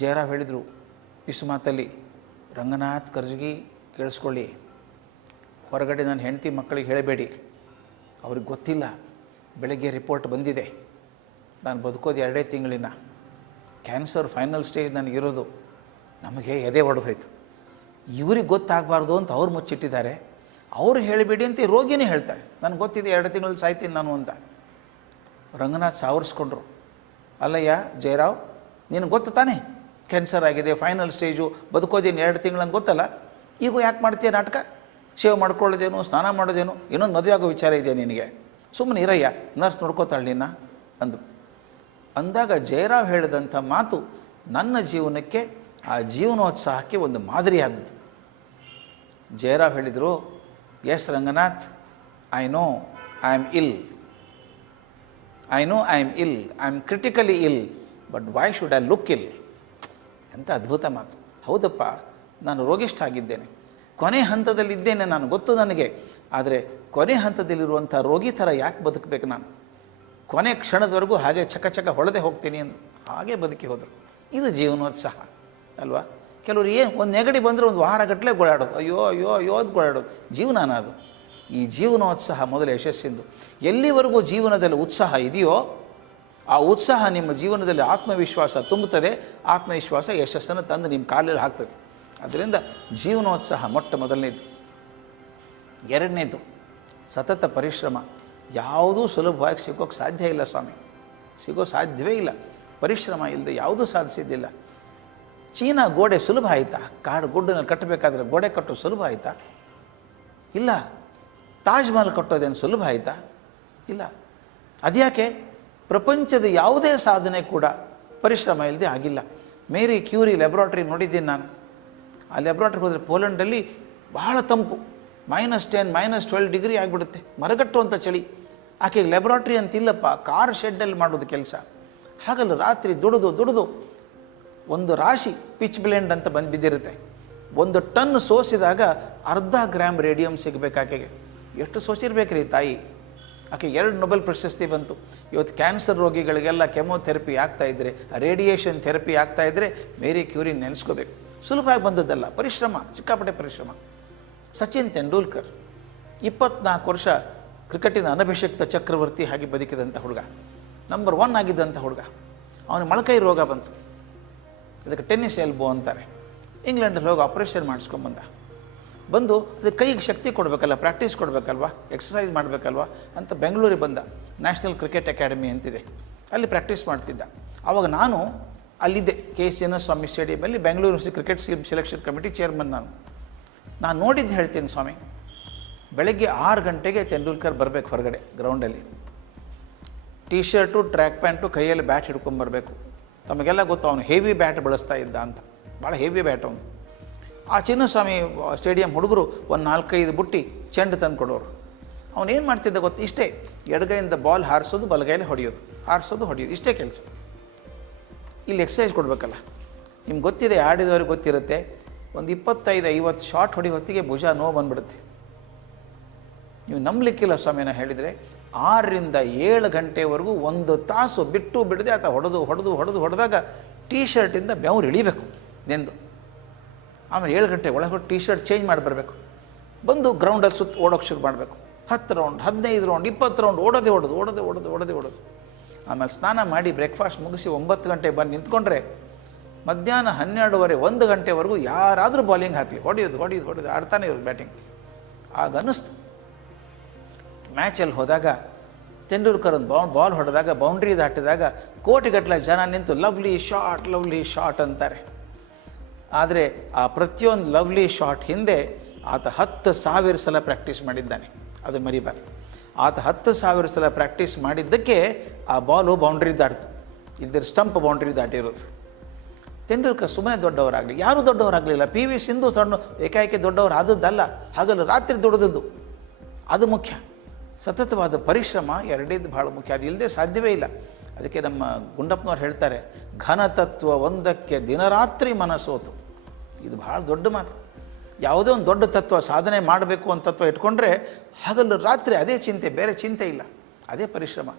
ಜಯರಾವ್ ಹೇಳಿದರು, ಪಿಸು ಮಾತಲ್ಲಿ, ರಂಗನಾಥ್ ಕರ್ಜಗಿ ಕೇಳಿಸ್ಕೊಳ್ಳಿ, ಹೊರಗಡೆ ನನ್ನ ಹೆಂಡತಿ ಮಕ್ಕಳಿಗೆ ಹೇಳಬೇಡಿ, ಅವ್ರಿಗೆ ಗೊತ್ತಿಲ್ಲ. ಬೆಳಗ್ಗೆ ರಿಪೋರ್ಟ್ ಬಂದಿದೆ, ನಾನು ಬದುಕೋದು 2 ತಿಂಗಳಿನ, ಕ್ಯಾನ್ಸರ್ ಫೈನಲ್ ಸ್ಟೇಜ್ ನನಗಿರೋದು. ನಮಗೆ ಎದೆ ಹೊಡೆದೋಯ್ತು. ಇವ್ರಿಗೆ ಗೊತ್ತಾಗಬಾರ್ದು ಅಂತ ಅವ್ರು ಮುಚ್ಚಿಟ್ಟಿದ್ದಾರೆ, ಅವ್ರು ಹೇಳಬೇಡಿ ಅಂತ ರೋಗಿನೇ ಹೇಳ್ತಾರೆ, ನನಗೆ ಗೊತ್ತಿದೆ 2 ತಿಂಗಳಲ್ಲಿ ಸಾಯ್ತೀನಿ ನಾನು ಅಂತ. ರಂಗನಾಥ್ ಸಾವರಿಸ್ಕೊಂಡ್ರು. ಅಲ್ಲಯ್ಯ ಜಯರಾವ್, ನಿನಗೆ ಗೊತ್ತು ತಾನೇ ಕ್ಯಾನ್ಸರ್ ಆಗಿದೆ, ಫೈನಲ್ ಸ್ಟೇಜು, ಬದುಕೋದೇನು 2 ತಿಂಗಳಂತ ಗೊತ್ತಲ್ಲ, ಈಗ ಯಾಕೆ ಮಾಡ್ತೀಯ ನಾಟಕ? ಶೇವ್ ಮಾಡ್ಕೊಳ್ಳೋದೇನು, ಸ್ನಾನ ಮಾಡೋದೇನು, ಇನ್ನೊಂದು ಮದುವೆ ಆಗೋ ವಿಚಾರ ಇದೆ ನಿನಗೆ, ಸುಮ್ಮನೆ ಇರಯ್ಯ, ನರ್ಸ್ ನೋಡ್ಕೋತಾಳೆ ನಿನ್ನ ಅಂದರು. ಅಂದಾಗ ಜಯರಾವ್ ಹೇಳಿದಂಥ ಮಾತು ನನ್ನ ಜೀವನಕ್ಕೆ, ಆ ಜೀವನೋತ್ಸಾಹಕ್ಕೆ ಒಂದು ಮಾದರಿ ಆದದ್ದು. ಜಯರಾವ್ ಹೇಳಿದರು, S Ranganath, I know I am ill, I know I am ill, I am critically ill, but why should I look ill. ಎಂಥ ಅದ್ಭುತ ಮಾತು. ಹೌದಪ್ಪ, ನಾನು ರೋಗಿಷ್ಠ ಆಗಿದ್ದೇನೆ, ಕೊನೆ ಹಂತದಲ್ಲಿದ್ದೇನೆ, ನಾನು ಗೊತ್ತು ನನಗೆ. ಆದರೆ ಕೊನೆ ಹಂತದಲ್ಲಿರುವಂಥ ರೋಗಿ ಥರ ಯಾಕೆ ಬದುಕಬೇಕು ನಾನು? ಕೊನೆ ಕ್ಷಣದವರೆಗೂ ಹಾಗೆ ಚಕ ಚಕ ಹೊಳೆದೇ ಹೋಗ್ತೀನಿ ಅಂದರು. ಹಾಗೆ ಬದುಕಿ ಹೋದರು. ಇದು ಜೀವನೋತ್ಸಾಹ ಅಲ್ವಾ? ಕೆಲವರು ಒಂದು ನೆಗಡಿ ಬಂದರೆ ಒಂದು ವಾರಗಟ್ಟಲೆ ಗೋಳಾಡೋದು, ಅಯ್ಯೋ ಅಯ್ಯೋ ಅಯ್ಯೋ ಅದು ಗೋಳಾಡೋದು. ಜೀವನ ಅದು. ಈ ಜೀವನೋತ್ಸಾಹ ಮೊದಲು ಯಶಸ್ಸಿಂದು. ಎಲ್ಲಿವರೆಗೂ ಜೀವನದಲ್ಲಿ ಉತ್ಸಾಹ ಇದೆಯೋ ಆ ಉತ್ಸಾಹ ನಿಮ್ಮ ಜೀವನದಲ್ಲಿ ಆತ್ಮವಿಶ್ವಾಸ ತುಂಬುತ್ತದೆ. ಆತ್ಮವಿಶ್ವಾಸ ಯಶಸ್ಸನ್ನು ತಂದು ನಿಮ್ಮ ಕಾಲಲ್ಲಿ ಹಾಕ್ತದೆ. ಅದರಿಂದ ಜೀವನೋತ್ಸಾಹ ಮೊಟ್ಟ ಮೊದಲನೇದು. ಎರಡನೇದು ಸತತ ಪರಿಶ್ರಮ. ಯಾವುದೂ ಸುಲಭವಾಗಿ ಸಿಗೋಕ್ಕೆ ಸಾಧ್ಯ ಇಲ್ಲ ಸ್ವಾಮಿ, ಸಿಗೋ ಸಾಧ್ಯವೇ ಇಲ್ಲ. ಪರಿಶ್ರಮ ಇಲ್ಲದೆ ಯಾವುದೂ ಸಾಧಿಸಿದ್ದಿಲ್ಲ. ಚೀನಾ ಗೋಡೆ ಸುಲಭ ಆಯಿತಾ? ಕಾಡು ಗುಡ್ಡನಲ್ಲಿ ಕಟ್ಟಬೇಕಾದ್ರೆ ಗೋಡೆ ಕಟ್ಟೋದು ಸುಲಭ ಆಯಿತಾ? ಇಲ್ಲ. ತಾಜ್ ಮಹಲ್ ಕಟ್ಟೋದೇನು ಸುಲಭ ಆಯಿತಾ? ಇಲ್ಲ. ಅದ್ಯಾಕೆ? ಪ್ರಪಂಚದ ಯಾವುದೇ ಸಾಧನೆ ಕೂಡ ಪರಿಶ್ರಮ ಇಲ್ಲದೆ ಆಗಿಲ್ಲ. ಮೇರಿ ಕ್ಯೂರಿ ಲ್ಯಾಬ್ರಾಟ್ರಿ ನೋಡಿದ್ದೀನಿ ನಾನು. ಆ ಲ್ಯಾಬ್ರಾಟ್ರಿಗೆ ಹೋದರೆ ಪೋಲೆಂಡಲ್ಲಿ ಬಹಳ ತಂಪು, -10 -12 ಡಿಗ್ರಿ ಆಗಿಬಿಡುತ್ತೆ, ಮರಗಟ್ಟುವಂಥ ಚಳಿ. ಆಕೆಗೆ ಲ್ಯಾಬ್ರಾಟ್ರಿ ಅಂತಿಲ್ಲಪ್ಪ, ಕಾರ್ ಶೆಡ್ಡಲ್ಲಿ ಮಾಡೋದು ಕೆಲಸ. ಹಾಗಲ್ಲ, ರಾತ್ರಿ ದುಡಿದು ಒಂದು ರಾಶಿ ಪಿಚ್ ಬ್ಲೆಂಡ್ ಅಂತ ಬಂದು ಬಿದ್ದಿರುತ್ತೆ. 1 ಟನ್ ಸೋಸಿದಾಗ 0.5 ಗ್ರಾಮ್ ರೇಡಿಯಂ ಸಿಗಬೇಕು ಆಕೆಗೆ. ಎಷ್ಟು ಸೋಸಿರ್ಬೇಕ್ರಿ ತಾಯಿ. ಆಕೆ 2 ನೊಬೆಲ್ ಪ್ರಶಸ್ತಿ ಬಂತು. ಇವತ್ತು ಕ್ಯಾನ್ಸರ್ ರೋಗಿಗಳಿಗೆಲ್ಲ ಕೆಮೊಥೆರಪಿ ಆಗ್ತಾಯಿದ್ರೆ, ರೇಡಿಯೇಷನ್ ಥೆರಪಿ ಆಗ್ತಾಯಿದ್ರೆ ಮೇರಿ ಕ್ಯೂರಿ ನೆನೆಸ್ಕೋಬೇಕು. ಸುಲಭವಾಗಿ ಬಂದದ್ದಲ್ಲ, ಪರಿಶ್ರಮ, ಸಿಕ್ಕಾಪಟ್ಟೆ ಪರಿಶ್ರಮ. ಸಚಿನ್ ತೆಂಡೂಲ್ಕರ್ 24 ವರ್ಷ ಕ್ರಿಕೆಟಿನ ಅನಭಿಷಿಕ್ತ ಚಕ್ರವರ್ತಿ ಹಾಗೆ ಬದುಕಿದಂಥ ಹುಡುಗ, ನಂಬರ್ 1 ಆಗಿದ್ದಂಥ ಹುಡುಗ. ಅವನಿಗೆ ಮೊಳಕೈ ರೋಗ ಬಂತು, ಅದಕ್ಕೆ ಟೆನ್ನಿಸ್ ಎಲ್ಬೋ ಅಂತಾರೆ. ಇಂಗ್ಲೆಂಡಲ್ಲಿ ಹೋಗಿ ಆಪ್ರೇಷನ್ ಮಾಡಿಸ್ಕೊಂಬಂದ. ಬಂದು ಅದಕ್ಕೆ ಕೈಗೆ ಶಕ್ತಿ ಕೊಡಬೇಕಲ್ಲ, ಪ್ರಾಕ್ಟೀಸ್ ಕೊಡಬೇಕಲ್ವ, ಎಕ್ಸಸೈಸ್ ಮಾಡಬೇಕಲ್ವ ಅಂತ ಬೆಂಗಳೂರಿಗೆ ಬಂದ. ನ್ಯಾಷನಲ್ ಕ್ರಿಕೆಟ್ ಅಕಾಡೆಮಿ ಅಂತಿದೆ, ಅಲ್ಲಿ ಪ್ರಾಕ್ಟೀಸ್ ಮಾಡ್ತಿದ್ದ. ಆವಾಗ ನಾನು ಅಲ್ಲಿದ್ದೆ, KS ಚಿನ್ನಸ್ವಾಮಿ ಸ್ಟೇಡಿಯಮಲ್ಲಿ, Bengaluru university cricket selection committee chairman ನಾನು ನೋಡಿದ್ದು ಹೇಳ್ತೀನಿ ಸ್ವಾಮಿ. ಬೆಳಗ್ಗೆ 6 ಗಂಟೆಗೆ ತೆಂಡೂಲ್ಕರ್ ಬರಬೇಕು ಹೊರಗಡೆ ಗ್ರೌಂಡಲ್ಲಿ, ಟೀ ಶರ್ಟು, ಟ್ರ್ಯಾಕ್ ಪ್ಯಾಂಟು, ಕೈಯಲ್ಲಿ ಬ್ಯಾಟ್ ಹಿಡ್ಕೊಂಬರ್ಬೇಕು. ತಮಗೆಲ್ಲ ಗೊತ್ತು ಅವನು ಹೆವಿ ಬ್ಯಾಟ್ ಬಳಸ್ತಾ ಇದ್ದ ಅಂತ, ಭಾಳ ಹೆವಿ ಬ್ಯಾಟ್ ಅವನು. ಆ ಚಿನ್ನಸ್ವಾಮಿ ಸ್ಟೇಡಿಯಂ ಹುಡುಗರು ಒಂದು 4-5 ಬುಟ್ಟಿ ಚೆಂಡು ತಂದು ಕೊಡೋರು. ಅವನೇನು ಮಾಡ್ತಿದ್ದ ಗೊತ್ತು? ಇಷ್ಟೇ, ಎಡಗೈಯಿಂದ ಬಾಲ್ ಹಾರಿಸೋದು, ಬಲಗೈಯಲ್ಲಿ ಹೊಡೆಯೋದು, ಹಾರಿಸೋದು ಹೊಡೆಯೋದು, ಇಷ್ಟೇ ಕೆಲಸ. ಇಲ್ಲಿ ಎಕ್ಸಸೈಸ್ ಕೊಡಬೇಕಲ್ಲ, ನಿಮ್ಗೆ ಗೊತ್ತಿದೆ, ಆಡಿದವ್ರಿಗೆ ಗೊತ್ತಿರುತ್ತೆ. ಒಂದು 25-50 ಶಾಟ್ ಹೊಡಿ ಹೊತ್ತಿಗೆ ಭುಜ ನೋವು ಬಂದುಬಿಡುತ್ತೆ. ನೀವು ನಂಬಲಿಕ್ಕಿಲ್ಲ ಸ್ವಾಮಿ, ನಾನು ಹೇಳಿದರೆ 6 ರಿಂದ 7 ಗಂಟೆವರೆಗೂ 1 ತಾಸು ಬಿಟ್ಟು ಬಿಡದೆ ಆತ ಹೊಡೆದಾಗ ಟೀ ಶರ್ಟಿಂದ ಬೆವರು ಇಳಿಬೇಕು ನೆಂದು. ಆಮೇಲೆ 7 ಗಂಟೆ ಒಳಗೆ ಹೊಟ್ಟು ಟೀ ಶರ್ಟ್ ಚೇಂಜ್ ಮಾಡಿ ಬರಬೇಕು. ಬಂದು ಗ್ರೌಂಡಲ್ಲಿ ಸುತ್ತ ಓಡೋಕ್ಕೆ ಶುರು ಮಾಡಬೇಕು. 10 ರೌಂಡ್, 15 ರೌಂಡ್, 20 ರೌಂಡ್ ಓಡೋದು. ಆಮೇಲೆ ಸ್ನಾನ ಮಾಡಿ ಬ್ರೇಕ್ಫಾಸ್ಟ್ ಮುಗಿಸಿ 9 ಗಂಟೆಗೆ ಬಂದು ನಿಂತ್ಕೊಂಡ್ರೆ ಮಧ್ಯಾಹ್ನ 12:30 1 ಗಂಟೆವರೆಗೂ ಯಾರಾದರೂ ಬಾಲಿಂಗ್ ಹಾಕಲಿ, ಹೊಡೆಯೋದು ಆಡ್ತಾನೆ ಇರೋದು ಬ್ಯಾಟಿಂಗ್. ಆಗ ಅನ್ನಿಸ್ತು, ಮ್ಯಾಚಲ್ಲಿ ಹೋದಾಗ ತೆಂಡೂಲ್ಕರ್ ಒಂದು ಬಾಲ್ ಹೊಡೆದಾಗ, ಬೌಂಡ್ರಿ ದಾಟಿದಾಗ ಕೋಟಿಗಟ್ಟಲೆ ಜನ ನಿಂತು ಲವ್ಲಿ ಶಾಟ್ ಅಂತಾರೆ. ಆದರೆ ಆ ಪ್ರತಿಯೊಂದು ಲವ್ಲಿ ಶಾಟ್ ಹಿಂದೆ ಆತ 10,000 ಸಲ ಪ್ರಾಕ್ಟೀಸ್ ಮಾಡಿದ್ದಾನೆ, ಅದು ಮರಿಬಾರ್ದು. ಆತ 10,000 ಸಲ ಪ್ರಾಕ್ಟೀಸ್ ಮಾಡಿದ್ದಕ್ಕೆ ಆ ಬಾಲು ಬೌಂಡ್ರಿ ದಾಟ್ತು, ಇಲ್ದಿರ ಸ್ಟಂಪ್ ಬೌಂಡ್ರಿ ದಾಟಿರೋದು. ತೆಂಡೂಲ್ಕರ್ ಸುಮ್ಮನೆ ದೊಡ್ಡವರಾಗಲಿ, ಯಾರೂ ದೊಡ್ಡವರಾಗಲಿಲ್ಲ. PV ಸಿಂಧು ಏಕಾಏಕಿ ದೊಡ್ಡವರು ಆದದ್ದಲ್ಲ, ಹಾಗಲ್ಲ ರಾತ್ರಿ ದುಡಿದದ್ದು, ಅದು ಮುಖ್ಯ. ಸತತವಾದ ಪರಿಶ್ರಮ ಎರಡೇದು ಭಾಳ ಮುಖ್ಯ, ಅದು ಇಲ್ಲದೆ ಸಾಧ್ಯವೇ ಇಲ್ಲ. ಅದಕ್ಕೆ ನಮ್ಮ ಗುಂಡಪ್ಪನವ್ರು ಹೇಳ್ತಾರೆ, ಘನತತ್ವ ಒಂದಕ್ಕೆ ದಿನರಾತ್ರಿ ಮನಸ್ಸೋತು. ಇದು ಭಾಳ ದೊಡ್ಡ ಮಾತು. ಯಾವುದೇ ಒಂದು ದೊಡ್ಡ ತತ್ವ ಸಾಧನೆ ಮಾಡಬೇಕು ಅಂತ ತತ್ವ ಇಟ್ಕೊಂಡ್ರೆ ಹಗಲು ರಾತ್ರಿ ಅದೇ ಚಿಂತೆ, ಬೇರೆ ಚಿಂತೆ ಇಲ್ಲ, ಅದೇ ಪರಿಶ್ರಮ.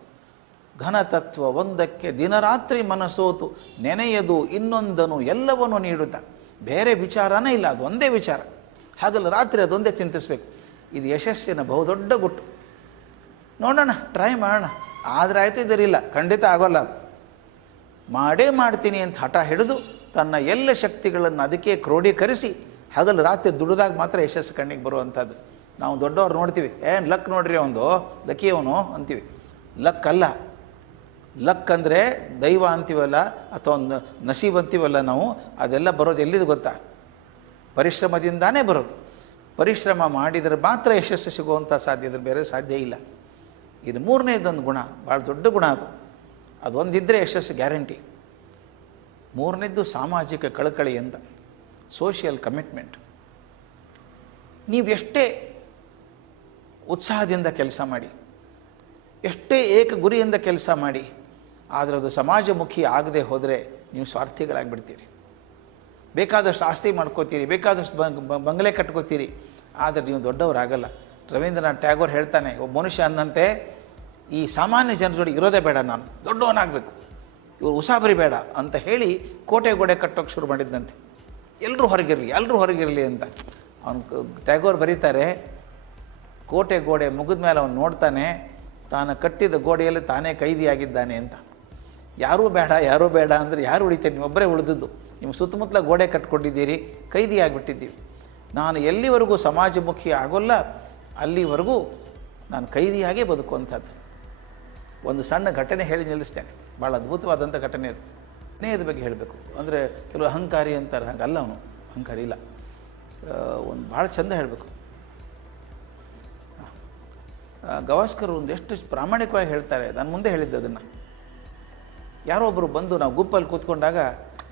ಘನತತ್ವ ಒಂದಕ್ಕೆ ದಿನರಾತ್ರಿ ಮನಸ್ಸೋತು, ನೆನೆಯದು ಇನ್ನೊಂದನು ಎಲ್ಲವನ್ನೂ ನೀಡುತ್ತಾ. ಬೇರೆ ವಿಚಾರನೇ ಇಲ್ಲ, ಅದು ಒಂದೇ ವಿಚಾರ. ಹಾಗಲ್ಲ ರಾತ್ರಿ ಅದೊಂದೇ ಚಿಂತಿಸ್ಬೇಕು. ಇದು ಯಶಸ್ಸಿನ ಬಹುದೊಡ್ಡ ಗುಟ್ಟು. ನೋಡೋಣ, ಟ್ರೈ ಮಾಡೋಣ. ಆದರೆ ಆಯಿತು, ಇದರಿಲ್ಲ, ಖಂಡಿತ ಆಗೋಲ್ಲ. ಅದು ಮಾಡೇ ಮಾಡ್ತೀನಿ ಅಂತ ಹಠ ಹಿಡಿದು ತನ್ನ ಎಲ್ಲ ಶಕ್ತಿಗಳನ್ನು ಅದಕ್ಕೆ ಕ್ರೋಢೀಕರಿಸಿ ಹಗಲು ರಾತ್ರಿ ದುಡಿದಾಗ ಮಾತ್ರ ಯಶಸ್ಸು ಕಣ್ಣಿಗೆ ಬರುವಂಥದ್ದು. ನಾವು ದೊಡ್ಡವ್ರು ನೋಡ್ತೀವಿ, ಏನು ಲಕ್ ನೋಡ್ರಿ ಅವನು ಲಕ್ಕಿ ಅವನು ಅಂತೀವಿ. ಲಕ್ ಅಲ್ಲ. ಲಕ್ ಅಂದರೆ ದೈವ ಅಂತೀವಲ್ಲ, ಅಥವಾ ಒಂದು ನಸೀಬ್ ಅಂತೀವಲ್ಲ ನಾವು, ಅದೆಲ್ಲ ಬರೋದು ಎಲ್ಲಿದು ಗೊತ್ತಾ? ಪರಿಶ್ರಮದಿಂದಾನೇ ಬರೋದು. ಪರಿಶ್ರಮ ಮಾಡಿದರೆ ಮಾತ್ರ ಯಶಸ್ಸು ಸಿಗುವಂಥ ಸಾಧ್ಯ, ಇದ್ರೆ ಬೇರೆ ಸಾಧ್ಯ ಇಲ್ಲ. ಇದು ಮೂರನೇದೊಂದು ಗುಣ, ಭಾಳ ದೊಡ್ಡ ಗುಣ ಅದು. ಅದೊಂದಿದ್ದರೆ ಯಶಸ್ಸು ಗ್ಯಾರಂಟಿ. ಮೂರನೇದ್ದು ಸಾಮಾಜಿಕ ಕಳಕಳಿ ಅಂತ, ಸೋಷಿಯಲ್ ಕಮಿಟ್ಮೆಂಟ್. ನೀವು ಎಷ್ಟೇ ಉತ್ಸಾಹದಿಂದ ಕೆಲಸ ಮಾಡಿ, ಎಷ್ಟೇ ಏಕ ಗುರಿಯಿಂದ ಕೆಲಸ ಮಾಡಿ, ಆದರೆ ಅದು ಸಮಾಜಮುಖಿ ಆಗದೆ ಹೋದರೆ ನೀವು ಸ್ವಾರ್ಥಿಗಳಾಗಿಬಿಡ್ತೀರಿ. ಬೇಕಾದಷ್ಟು ಆಸ್ತಿ ಮಾಡ್ಕೋತೀರಿ, ಬೇಕಾದಷ್ಟು ಬಂಗಲೆ ಕಟ್ಕೋತೀರಿ, ಆದರೆ ನೀವು ದೊಡ್ಡವರಾಗಲ್ಲ. ರವೀಂದ್ರನಾಥ್ ಟ್ಯಾಗೋರ್ ಹೇಳ್ತಾನೆ, ಒಬ್ಬ ಮನುಷ್ಯ ಅಂದಂತೆ ಈ ಸಾಮಾನ್ಯ ಜನರ ಜೋಡಿ ಇರೋದೇ ಬೇಡ, ನಾನು ದೊಡ್ಡವನಾಗಬೇಕು, ಇವರು ಉಸಾಬರಿ ಬೇಡ ಅಂತ ಹೇಳಿ ಕೋಟೆ ಗೋಡೆ ಕಟ್ಟೋಕ್ಕೆ ಶುರು ಮಾಡಿದ್ದಂತೆ. ಎಲ್ಲರೂ ಹೊರಗಿರಲಿ ಅಂತ. ಅವನು ಟ್ಯಾಗೋರ್ ಬರೀತಾರೆ, ಕೋಟೆ ಗೋಡೆ ಮುಗಿದ ಮೇಲೆ ಅವನು ನೋಡ್ತಾನೆ, ತಾನು ಕಟ್ಟಿದ ಗೋಡೆಯಲ್ಲಿ ತಾನೇ ಕೈದಿಯಾಗಿದ್ದಾನೆ ಅಂತ. ಯಾರೂ ಬೇಡ ಅಂದರೆ ಯಾರು ಉಳಿತಾರೆ? ನೀವೊಬ್ಬರೇ ಉಳಿದದ್ದು. ನಿಮ್ಮ ಸುತ್ತಮುತ್ತಲ ಗೋಡೆ ಕಟ್ಕೊಂಡಿದ್ದೀರಿ, ಕೈದಿಯಾಗಿಬಿಟ್ಟಿದ್ದೀವಿ. ನಾನು ಎಲ್ಲಿವರೆಗೂ ಸಮಾಜಮುಖಿ ಆಗೋಲ್ಲ ಅಲ್ಲಿವರೆಗೂ ನಾನು ಕೈದಿಯಾಗೇ ಬದುಕುವಂಥದ್ದು. ಒಂದು ಸಣ್ಣ ಘಟನೆ ಹೇಳಿ ನಿಲ್ಲಿಸ್ತೇನೆ, ಭಾಳ ಅದ್ಭುತವಾದಂಥ ಘಟನೆ ಅದು. ನೇದ ಬಗ್ಗೆ ಹೇಳಬೇಕು ಅಂದರೆ, ಕೆಲವು ಅಹಂಕಾರಿ ಅಂತಾರೆ, ಹಾಗಲ್ಲ, ಅವನು ಅಹಂಕಾರಿ ಇಲ್ಲ. ಒಂದು ಭಾಳ ಚೆಂದ ಹೇಳಬೇಕು. ಗವಾಸ್ಕರ್ ಒಂದು ಎಷ್ಟು ಪ್ರಾಮಾಣಿಕವಾಗಿ ಹೇಳ್ತಾರೆ. ನಾನು ಮುಂದೆ ಹೇಳಿದ್ದೆ ಅದನ್ನು. ಯಾರೋ ಒಬ್ಬರು ಬಂದು ನಾವು ಗುಂಪಲ್ಲಿ ಕೂತ್ಕೊಂಡಾಗ,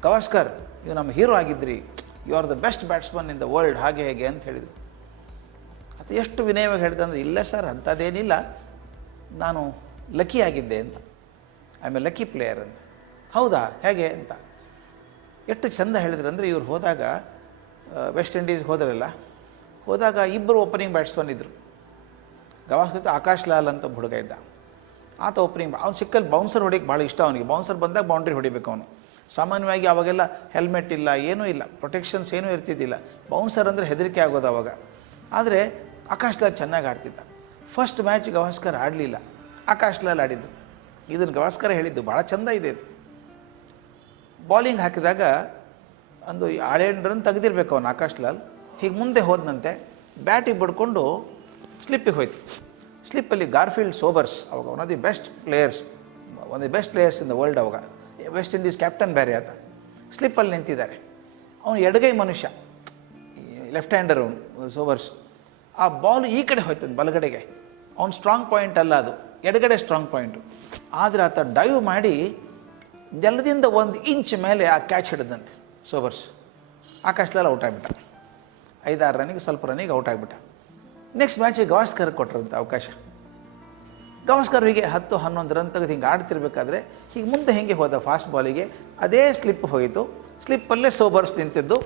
ಗವಾಸ್ಕರ್ ನೀವು ನಮ್ಮ ಹೀರೋ ಆಗಿದ್ರಿ, you are the best batsman in the world, ಹಾಗೆ ಹೇಗೆ ಅಂತ ಹೇಳಿದರು. ಅದು ಎಷ್ಟು ವಿನಯವಾಗಿ ಹೇಳಿದೆ ಅಂದರೆ, ಇಲ್ಲ ಸರ್ ಅಂಥದ್ದೇನಿಲ್ಲ, ನಾನು ಲಕ್ಕಿ ಆಗಿದ್ದೆ ಅಂತ. I am A lucky player ಅಂತ. ಹೌದಾ, ಹೇಗೆ ಅಂತ ಎಷ್ಟು ಚೆಂದ ಹೇಳಿದ್ರು ಅಂದರೆ, ಇವ್ರು ಹೋದಾಗ ವೆಸ್ಟ್ ಇಂಡೀಸ್ಗೆ ಹೋದಾಗ ಇಬ್ಬರು ಓಪನಿಂಗ್ ಬ್ಯಾಟ್ಸ್ಮನ್ ಇದ್ದರು. ಗವಾಸ್ಕರ್ ಆಕಾಶ್ ಲಾಲ್ ಅಂತ ಹುಡುಗ ಇದ್ದ. ಆತ ಓಪನಿಂಗ್, ಅವ್ನು ಸಿಕ್ಕಲ್ಲಿ ಬೌನ್ಸರ್ ಹೊಡಿಯೋಕ್ಕೆ ಭಾಳ ಇಷ್ಟ ಅವನಿಗೆ. ಬೌನ್ಸರ್ ಬಂದಾಗ ಬೌಂಡ್ರಿ ಹೊಡಿಬೇಕು ಅವನು. ಸಾಮಾನ್ಯವಾಗಿ ಅವಾಗೆಲ್ಲ ಹೆಲ್ಮೆಟ್ ಇಲ್ಲ, ಏನೂ ಇಲ್ಲ, ಪ್ರೊಟೆಕ್ಷನ್ಸ್ ಏನೂ ಇರ್ತಿದ್ದಿಲ್ಲ. ಬೌನ್ಸರ್ ಅಂದರೆ ಹೆದರಿಕೆ ಆಗೋದು ಅವಾಗ. ಆದರೆ ಆಕಾಶ್ ಲಾಲ್ ಚೆನ್ನಾಗಿ ಆಡ್ತಿದ್ದ. ಫಸ್ಟ್ ಮ್ಯಾಚ್ ಗವಾಸ್ಕರ್ ಆಡಲಿಲ್ಲ, ಆಕಾಶ್ ಲಾಲ್ ಆಡಿದ್ದು. ಇದನ್ನು ಗವಾಸ್ಕರ್ ಹೇಳಿದ್ದು ಭಾಳ ಚೆಂದ ಇದೆ ಇದು. ಬಾಲಿಂಗ್ ಹಾಕಿದಾಗ ಒಂದು 7 ರನ್ ತೆಗೆದಿರ್ಬೇಕು ಅವನು ಆಕಾಶ್ ಲಾಲ್. ಹೀಗೆ ಮುಂದೆ ಹೋದಂತೆ ಬ್ಯಾಟಿಗೆ ಬಡ್ಕೊಂಡು ಸ್ಲಿಪ್ಪಿಗೆ ಹೋಯ್ತು. ಸ್ಲಿಪ್ಪಲ್ಲಿ ಗಾರ್ಫೀಲ್ಡ್ ಸೋಬರ್ಸ್, ಅವಾಗ one of the best players in the world, ಅವಾಗ ವೆಸ್ಟ್ ಇಂಡೀಸ್ ಕ್ಯಾಪ್ಟನ್ ಬೇರೆ ಆತ. ಸ್ಲಿಪ್ಪಲ್ಲಿ ನಿಂತಿದ್ದಾರೆ. ಅವನು ಎಡಗೈ ಮನುಷ್ಯ, ಲೆಫ್ಟ್ ಹ್ಯಾಂಡರ್ ಅವನು ಸೋಬರ್ಸ್. ಆ ಬಾಲ್ ಈ ಕಡೆ ಹೋಯ್ತಂದು ಬಲಗಡೆಗೆ. ಅವ್ನು ಸ್ಟ್ರಾಂಗ್ ಪಾಯಿಂಟ್ ಅಲ್ಲ ಅದು, ಎಡಗಡೆ ಸ್ಟ್ರಾಂಗ್ ಪಾಯಿಂಟು. ಆದರೆ ಆತ ಡೈವ್ ಮಾಡಿ ನೆಲದಿಂದ 1 ಇಂಚ್ ಮೇಲೆ ಆ ಕ್ಯಾಚ್ ಹಿಡಿದಂತೆ ಸೋಬರ್ಸ್. ಆಕಾಶ್ ಲಾಲ್ ಔಟ್ ಆಗಿಬಿಟ್ಟ. 5-6 ರನ್ನಿಗೆ ಸ್ವಲ್ಪ ರನ್ನಿಗೆ ಔಟ್ ಆಗಿಬಿಟ್ಟ. ನೆಕ್ಸ್ಟ್ ಮ್ಯಾಚಿಗೆ ಗವಾಸ್ಕರ್ ಕೊಟ್ಟರಂತೆ ಅವಕಾಶ. ಗವಾಸ್ಕರ್ ಹೀಗೆ 10-11 ರನ್ ತೆಗೆದು ಹಿಂಗೆ ಆಡ್ತಿರ್ಬೇಕಾದ್ರೆ ಹೀಗೆ ಮುಂದೆ ಹೆಂಗೆ ಹೋದ ಫಾಸ್ಟ್ ಬಾಲಿಗೆ, ಅದೇ ಸ್ಲಿಪ್ ಹೋಯಿತು. ಸ್ಲಿಪ್ಪಲ್ಲೇ ಸೋಬರ್ಸ್ ನಿಂತಿದ್ದು,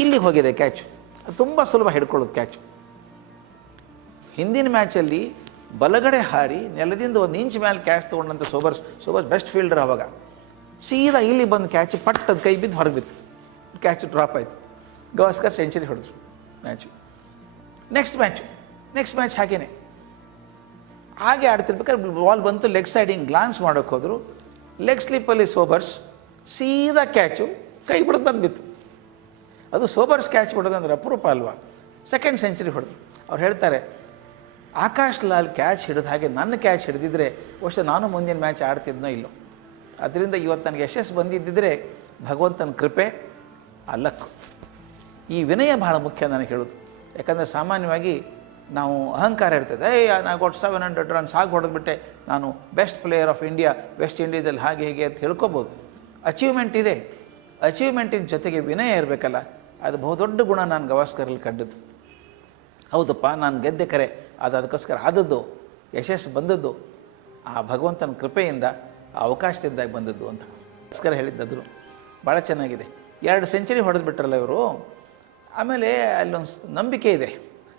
ಇಲ್ಲಿಗೆ ಹೋಗಿದೆ ಕ್ಯಾಚ್. ಅದು ತುಂಬ ಸುಲಭ ಹಿಡ್ಕೊಳ್ಳೋದು ಕ್ಯಾಚ್. ಹಿಂದಿನ ಮ್ಯಾಚಲ್ಲಿ ಬಲಗಡೆ ಹಾರಿ ನೆಲದಿಂದ 1 ಇಂಚ್ ಮೇಲೆ ಕ್ಯಾಚ್ ತೊಗೊಂಡಂಥ ಸೋಬರ್ಸ್ ಬೆಸ್ಟ್ ಫೀಲ್ಡರ್ ಅವಾಗ. ಸೀದಾ ಇಲ್ಲಿ ಬಂದು ಕ್ಯಾಚ್ ಪಟ್ಟದ ಕೈ ಬಿದ್ದು ಹೊರಗೆ ಬಿತ್ತು, ಕ್ಯಾಚ್ ಡ್ರಾಪ್ ಆಯಿತು. ಗವಾಸ್ಕರ್ ಸೆಂಚುರಿ ಹೊಡೆದ್ರು ಮ್ಯಾಚು. ನೆಕ್ಸ್ಟ್ ಮ್ಯಾಚ್ ಹಾಗೆ ಆಡ್ತಿರ್ಬೇಕಾದ್ರೆ ಬಾಲ್ ಬಂತು ಲೆಗ್ ಸೈಡ್, ಹಿಂಗೆ ಗ್ಲಾನ್ಸ್ ಮಾಡೋಕ್ಕೆ ಹೋದರು. ಲೆಗ್ ಸ್ಲಿಪ್ಪಲ್ಲಿ ಸೋಬರ್ಸ್ ಸೀದಾ ಕ್ಯಾಚು ಕೈ ಬಿಡೋದು ಬಂದುಬಿತ್ತು. ಅದು ಸೋಬರ್ಸ್ ಕ್ಯಾಚ್ ಬಿಡೋದಂದ್ರೆ ಅಪರೂಪ ಅಲ್ವಾ. ಸೆಕೆಂಡ್ ಸೆಂಚುರಿ ಹೊಡೆದ್ರು. ಅವ್ರು ಹೇಳ್ತಾರೆ, ಆಕಾಶ್ ಲಾಲ್ ಕ್ಯಾಚ್ ಹಿಡಿದ ಹಾಗೆ ನನ್ನ ಕ್ಯಾಚ್ ಹಿಡಿದಿದ್ರೆ ಬಹುಶಃ ನಾನು ಮುಂದಿನ ಮ್ಯಾಚ್ ಆಡ್ತಿದ್ನೋ ಇಲ್ಲೋ. ಅದರಿಂದ ಇವತ್ತು ನನಗೆ ಯಶಸ್ಸು ಬಂದಿದ್ದಿದ್ರೆ ಭಗವಂತನ ಕೃಪೆ, ಆ ಲಕ್. ಈ ವಿನಯ ಭಾಳ ಮುಖ್ಯ ನನಗೆ ಹೇಳೋದು. ಯಾಕಂದರೆ ಸಾಮಾನ್ಯವಾಗಿ ನಾವು ಅಹಂಕಾರ ಇರ್ತದೆ, ನಾನು got 700 ರನ್ಸ್ ಹಾಗೆ ಹೊಡೆದ್ಬಿಟ್ಟೆ, ನಾನು best player of India, west ಇಂಡೀಸಲ್ಲಿ ಹಾಗೆ ಹೀಗೆ ಅಂತ ಹೇಳ್ಕೊಬೋದು. ಅಚೀವ್ಮೆಂಟ್ ಇದೆ, ಅಚೀವ್ಮೆಂಟಿನ ಜೊತೆಗೆ ವಿನಯ ಇರಬೇಕಲ್ಲ, ಅದು ಬಹುದೊಡ್ಡ ಗುಣ ನಾನು ಗವಾಸ್ಕರಲ್ಲಿ ಕಂಡದ್ದು. ಹೌದಪ್ಪ, ನಾನು ಗೆದ್ದೆ ಕರೆ, ಅದಕ್ಕೋಸ್ಕರ ಆದದ್ದು, ಯಶಸ್ಸು ಬಂದದ್ದು ಆ ಭಗವಂತನ ಕೃಪೆಯಿಂದ, ಆ ಅವಕಾಶದಿಂದಾಗಿ ಬಂದದ್ದು ಅಂತ ಗವಾಸ್ಕರ್ ಹೇಳಿದ್ದದ್ರು. ಭಾಳ ಚೆನ್ನಾಗಿದೆ. 2 ಸೆಂಚುರಿ ಹೊಡೆದ್ಬಿಟ್ರಲ್ಲ ಇವರು. ಆಮೇಲೆ ಅಲ್ಲೊಂದು ನಂಬಿಕೆ ಇದೆ,